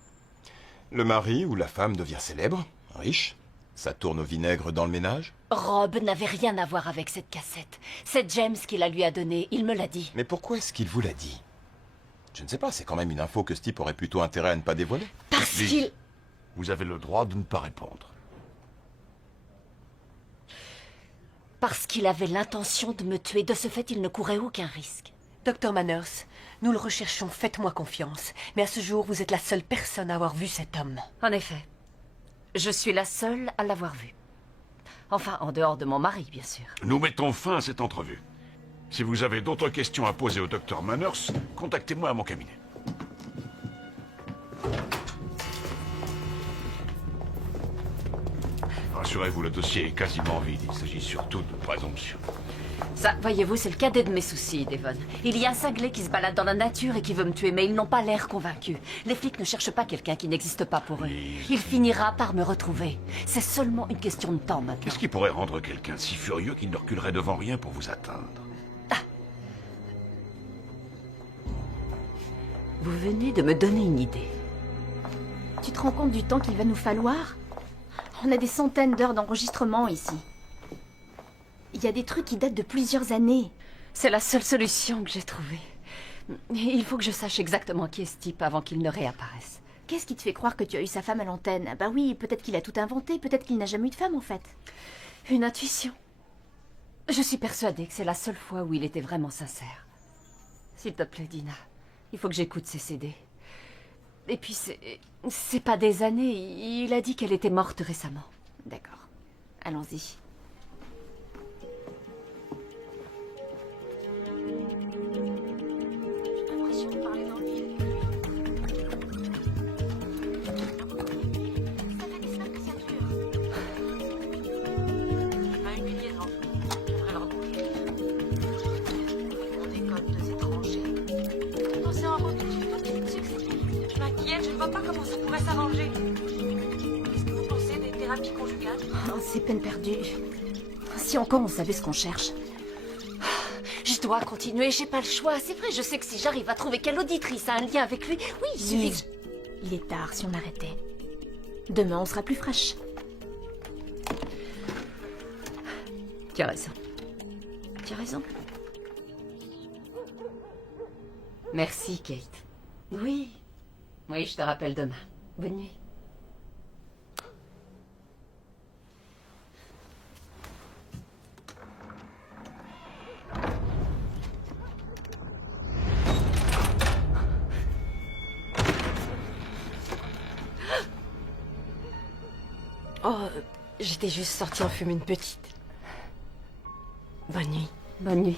Le mari ou la femme devient célèbre, riche. Ça tourne au vinaigre dans le ménage. Rob n'avait rien à voir avec cette cassette. C'est James qui la lui a donnée, il me l'a dit. Mais pourquoi est-ce qu'il vous l'a dit? Je ne sais pas, c'est quand même une info que ce type aurait plutôt intérêt à ne pas dévoiler. Parce qu'il... Vous avez le droit de ne pas répondre. Parce qu'il avait l'intention de me tuer. De ce fait, il ne courait aucun risque. Docteur Manners, nous le recherchons, faites-moi confiance. Mais à ce jour, vous êtes la seule personne à avoir vu cet homme. En effet. Je suis la seule à l'avoir vu. Enfin, en dehors de mon mari, bien sûr. Nous mettons fin à cette entrevue. Si vous avez d'autres questions à poser au docteur Manners, contactez-moi à mon cabinet. Rassurez-vous, le dossier est quasiment vide. Il s'agit surtout de présomption. Ça, voyez-vous, c'est le cadet de mes soucis, Devon. Il y a un cinglé qui se balade dans la nature et qui veut me tuer, mais ils n'ont pas l'air convaincus. Les flics ne cherchent pas quelqu'un qui n'existe pas pour eux. Il finira par me retrouver. C'est seulement une question de temps maintenant. Qu'est-ce qui pourrait rendre quelqu'un si furieux qu'il ne reculerait devant rien pour vous atteindre? Vous venez de me donner une idée. Tu te rends compte du temps qu'il va nous falloir? On a des centaines d'heures d'enregistrement ici. Il y a des trucs qui datent de plusieurs années. C'est la seule solution que j'ai trouvée. Il faut que je sache exactement qui est ce type avant qu'il ne réapparaisse. Qu'est-ce qui te fait croire que tu as eu sa femme à l'antenne? Ah bah oui, peut-être qu'il a tout inventé, peut-être qu'il n'a jamais eu de femme en fait. Une intuition. Je suis persuadée que c'est la seule fois où il était vraiment sincère. S'il te plaît, Dina, il faut que j'écoute ses CD. Et puis c'est pas des années, il a dit qu'elle était morte récemment. D'accord. Allons-y. comment ça pourrait s'arranger? Qu'est-ce que vous pensez des thérapies conjugales? Oh, c'est peine perdue. Si encore on savait ce qu'on cherche. Je dois continuer, j'ai pas le choix. C'est vrai, je sais que si j'arrive à trouver quelle auditrice a un lien avec lui, oui, il suffit que je... Il est tard si on arrêtait. Demain, on sera plus fraîche. Tu as raison. Tu as raison. Merci, Kate. Oui. Oui, je te rappelle demain. Bonne nuit. Oh, j'étais juste sortie en fumer une petite. Bonne nuit. Bonne nuit.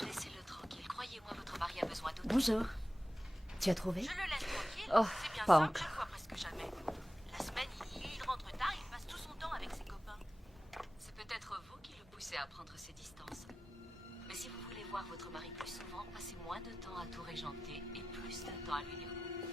Laissez-le tranquille. Croyez-moi, votre mari a besoin d'autre. Bonjour. Tu as trouvé? Je le laisse tranquille. Oh, C'est bien pas simple, encore. chaque fois presque jamais. La semaine, il rentre tard, il passe tout son temps avec ses copains. C'est peut-être vous qui le poussez à prendre ses distances. Mais si vous voulez voir votre mari plus souvent, passez moins de temps à tout régenter et plus de temps à lui dire coucou.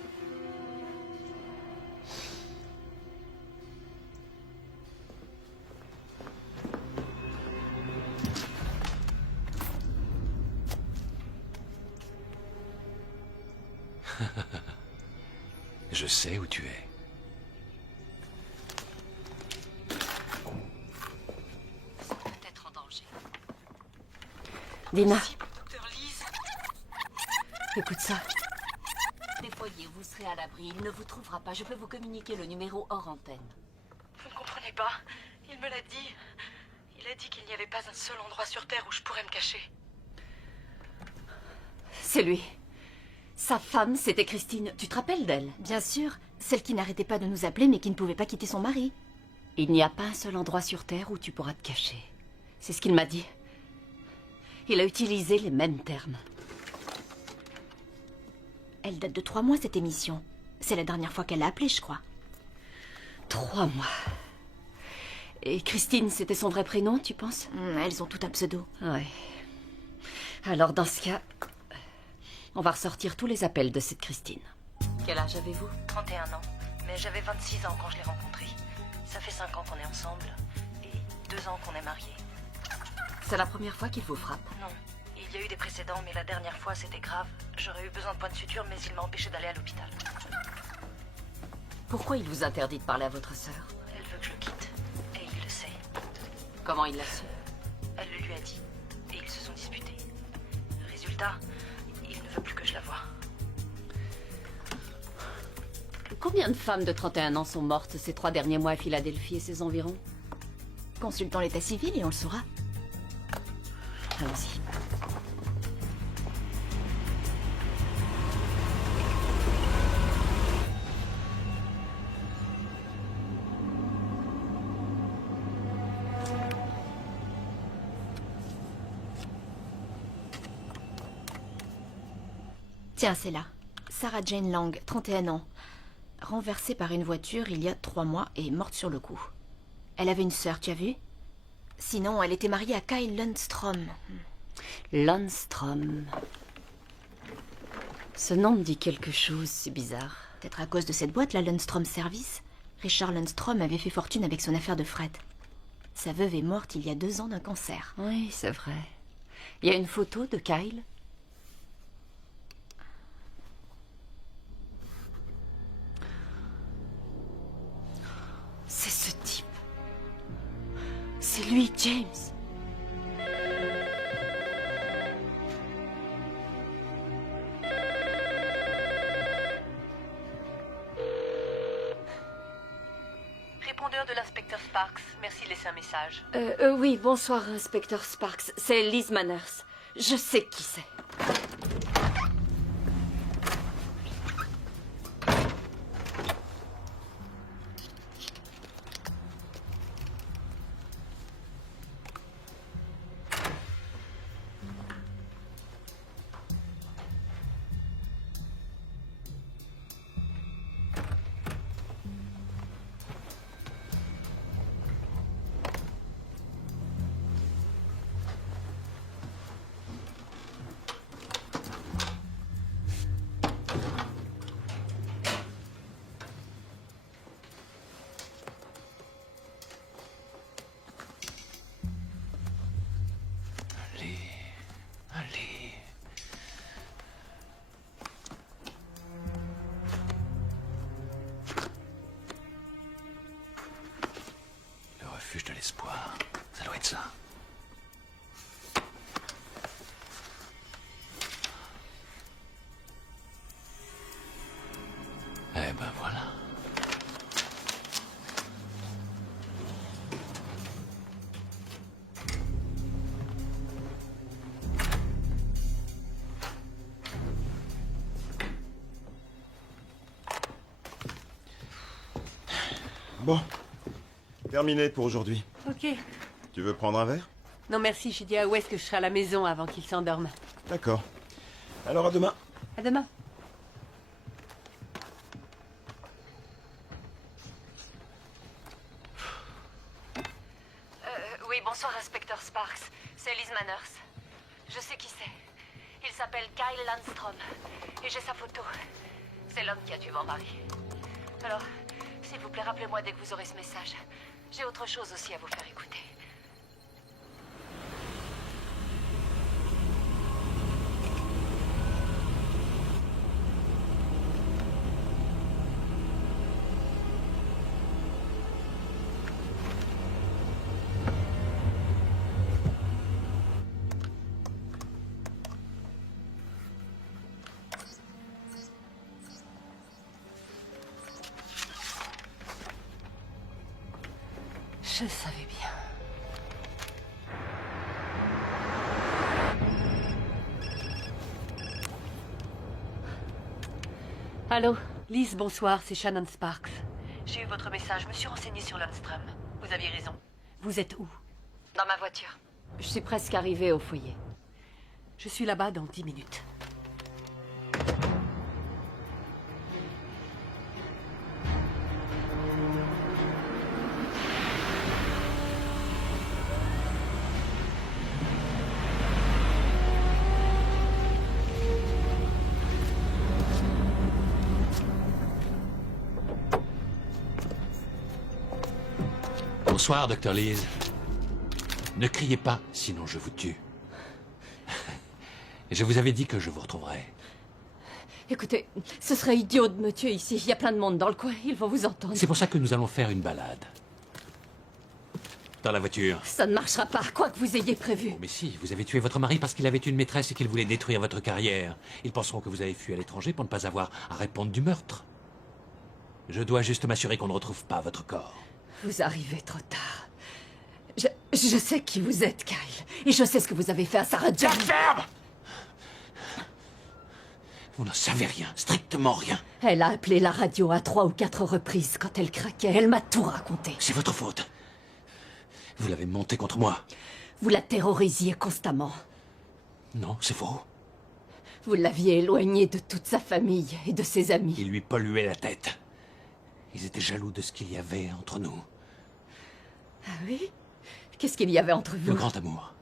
Je sais où tu es. Peut-être en danger. Dina, Docteur Lise. écoute ça. Défoyez, vous serez à l'abri. Il ne vous trouvera pas. Je peux vous communiquer le numéro hors antenne. Vous ne comprenez pas. Il me l'a dit. Il a dit qu'il n'y avait pas un seul endroit sur Terre où je pourrais me cacher. C'est lui. Sa femme, c'était Christine. Tu te rappelles d'elle? Bien sûr, celle qui n'arrêtait pas de nous appeler mais qui ne pouvait pas quitter son mari. Il n'y a pas un seul endroit sur Terre où tu pourras te cacher. C'est ce qu'il m'a dit. Il a utilisé les mêmes termes. Elle date de 3 mois, cette émission. C'est la dernière fois qu'elle a appelé, je crois. 3 mois. Et Christine, c'était son vrai prénom, tu penses? Elles ont tout un pseudo. Ouais. Alors, dans ce cas, on va ressortir tous les appels de cette Christine. Quel âge avez-vous? 31 ans. Mais j'avais 26 ans quand je l'ai rencontré. Ça fait 5 ans qu'on est ensemble. Et 2 ans qu'on est mariés. C'est la première fois qu'il vous frappe? Non. Il y a eu des précédents, mais la dernière fois, c'était grave. J'aurais eu besoin de points de suture, mais il m'a empêché d'aller à l'hôpital. Pourquoi il vous interdit de parler à votre sœur? Elle veut que je le quitte. Et il le sait. Comment il l'a su? Elle le lui a dit. Et ils se sont disputés. Résultat, il ne veut plus que je la voie. Combien de femmes de 31 ans sont mortes ces 3 derniers mois à Philadelphie et ses environs? Consultons l'état civil et on le saura. Allons-y. Tiens, c'est là. Sarah Jane Lang, 31 ans. Renversée par une voiture il y a 3 mois et morte sur le coup. Elle avait une sœur, tu as vu? Sinon, elle était mariée à Kyle Lundstrom. Lundstrom. Ce nom me dit quelque chose, c'est bizarre. Peut-être à cause de cette boîte, la Lundstrom Service. Richard Lundstrom avait fait fortune avec son affaire de fret. Sa veuve est morte il y a 2 ans d'un cancer. Oui, c'est vrai. Il y a une photo de Kyle? C'est ce type. C'est lui, James. Répondeur de l'inspecteur Sparks. Merci de laisser un message. Oui, bonsoir, inspecteur Sparks. C'est Liz Manners. Je sais qui c'est. désespoir. Ça doit être ça. Eh ben voilà. Bon. Terminé pour aujourd'hui. Ok. Tu veux prendre un verre? Non merci, j'ai dit à Wes que je serai à la maison avant qu'il s'endorme. D'accord. Alors à demain. À demain. Oui, bonsoir, inspecteur Sparks. C'est Liz Manners. Je sais qui c'est. Il s'appelle Kyle Landstrom. Et j'ai sa photo. C'est l'homme qui a tué mon mari. Alors, s'il vous plaît, rappelez-moi dès que vous aurez ce message. J'ai autre chose aussi à vous faire écouter. Je savais bien. Allô, Liz, bonsoir, c'est Shannon Sparks. J'ai eu votre message, je me suis renseignée sur Lundstrom. Vous aviez raison. Vous êtes où? Dans ma voiture. Je suis presque arrivée au foyer. Je suis là-bas dans 10 minutes. Bonsoir, Dr. Liz. Ne criez pas, sinon je vous tue. Je vous avais dit que je vous retrouverais. Écoutez, ce serait idiot de me tuer ici. Il y a plein de monde dans le coin. Ils vont vous entendre. C'est pour ça que nous allons faire une balade. Dans la voiture. Ça ne marchera pas, quoi que vous ayez prévu. Oh, mais si, vous avez tué votre mari parce qu'il avait une maîtresse et qu'il voulait détruire votre carrière. Ils penseront que vous avez fui à l'étranger pour ne pas avoir à répondre du meurtre. Je dois juste m'assurer qu'on ne retrouve pas votre corps. Vous arrivez trop tard. Je sais qui vous êtes, Kyle. Et je sais ce que vous avez fait à Sarah Jane. Ferme! Vous n'en savez rien, strictement rien. Elle a appelé la radio à 3 ou 4 reprises quand elle craquait. Elle m'a tout raconté. C'est votre faute. Vous l'avez montée contre moi. Vous la terrorisiez constamment. Non, c'est faux. Vous l'aviez éloignée de toute sa famille et de ses amis. Il lui polluait la tête. Ils étaient jaloux de ce qu'il y avait entre nous. Ah oui? Qu'est-ce qu'il y avait entre vous? Le grand amour.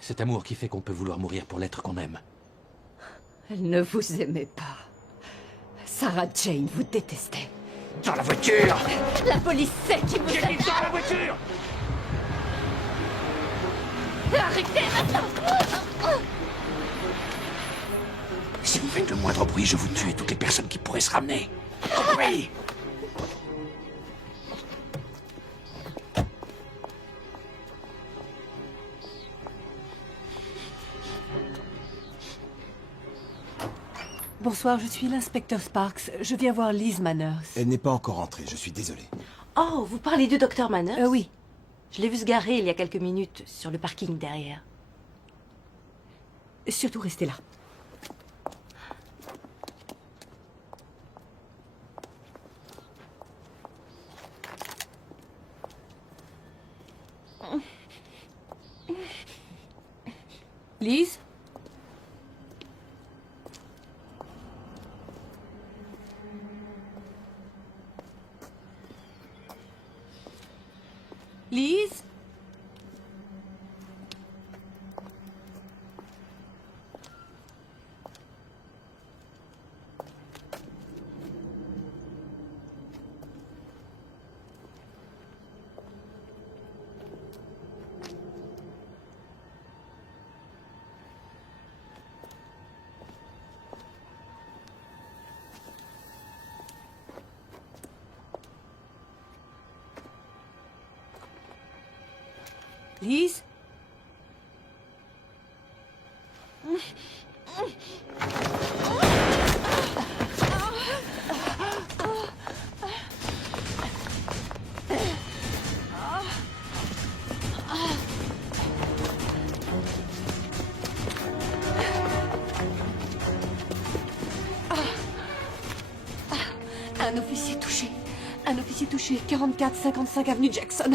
Cet amour qui fait qu'on peut vouloir mourir pour l'être qu'on aime. Elle ne vous aimait pas. Sarah Jane vous détestait. Dans la voiture! La police sait qui vous êtes! Dans la voiture! Arrêtez maintenant! Si vous faites le moindre bruit, je vous tue et toutes les personnes qui pourraient se ramener. Compris? Bonsoir, je suis l'inspecteur Sparks. Je viens voir Liz Manners. Elle n'est pas encore entrée, je suis désolé. Oh, vous parlez du docteur Manners? Oui. Je l'ai vu se garer il y a quelques minutes sur le parking derrière. Surtout restez là. Liz? Liz? Lise? Un officier touché. Un officier touché. 44-55 avenue Jackson.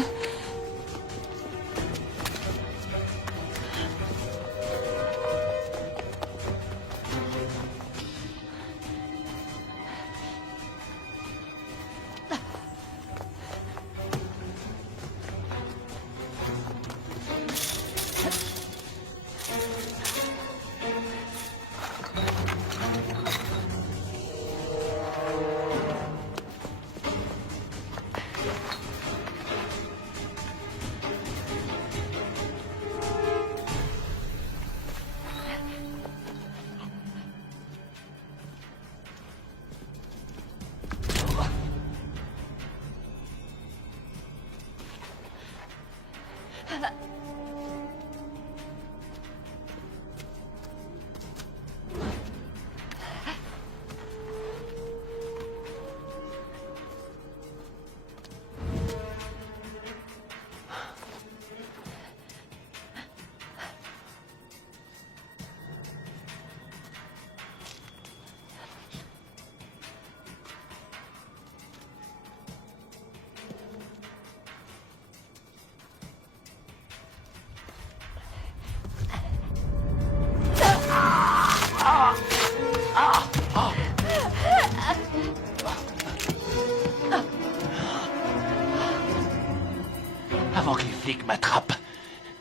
Avant que les flics m'attrapent,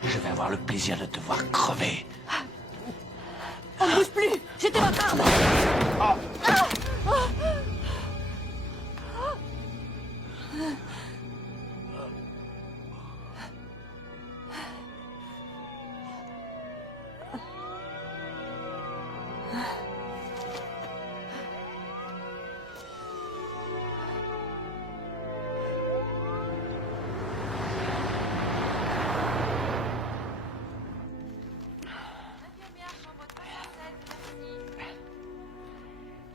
je vais avoir le plaisir de te voir crever. On ne bouge plus. Jetez votre arme.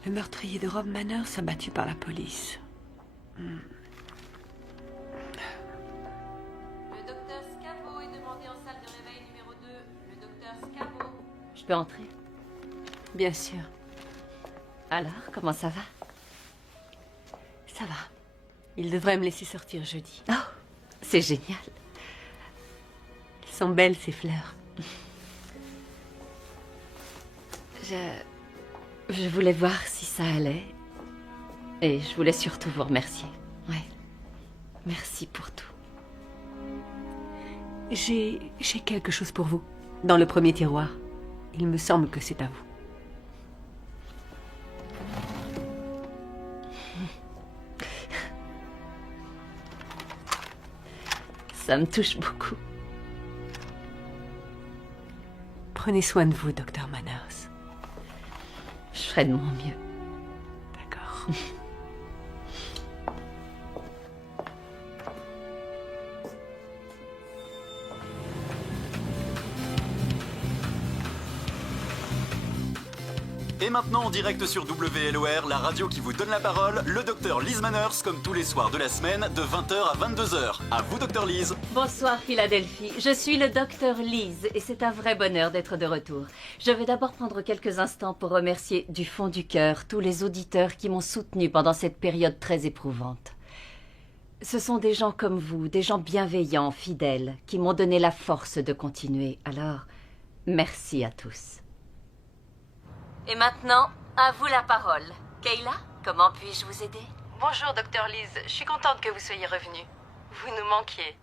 Le meurtrier de Rob Manners abattu par la police. Le docteur Scavo est demandé en salle de réveil numéro 2. Le docteur Scavo. Je peux entrer? Bien sûr. Alors, comment ça va? Ça va. Il devrait me laisser sortir jeudi. Oh, c'est génial. Elles sont belles, ces fleurs. Je voulais voir si ça allait. Et je voulais surtout vous remercier. Ouais. Merci pour tout. J'ai quelque chose pour vous. Dans le premier tiroir. Il me semble que c'est à vous. Ça me touche beaucoup. Prenez soin de vous, docteur Manners. Je ferai de mon mieux. D'accord. Et maintenant en direct sur WLOR, la radio qui vous donne la parole, le docteur Lise Manners, comme tous les soirs de la semaine, de 20h à 22h. À vous, docteur Lise. Bonsoir Philadelphie, je suis le docteur Lise et c'est un vrai bonheur d'être de retour. Je vais d'abord prendre quelques instants pour remercier du fond du cœur tous les auditeurs qui m'ont soutenu pendant cette période très éprouvante. Ce sont des gens comme vous, des gens bienveillants, fidèles, qui m'ont donné la force de continuer. Alors, merci à tous. Et maintenant, à vous la parole. Kayla, comment puis-je vous aider? Bonjour, docteur Lise. Je suis contente que vous soyez revenue. Vous nous manquiez.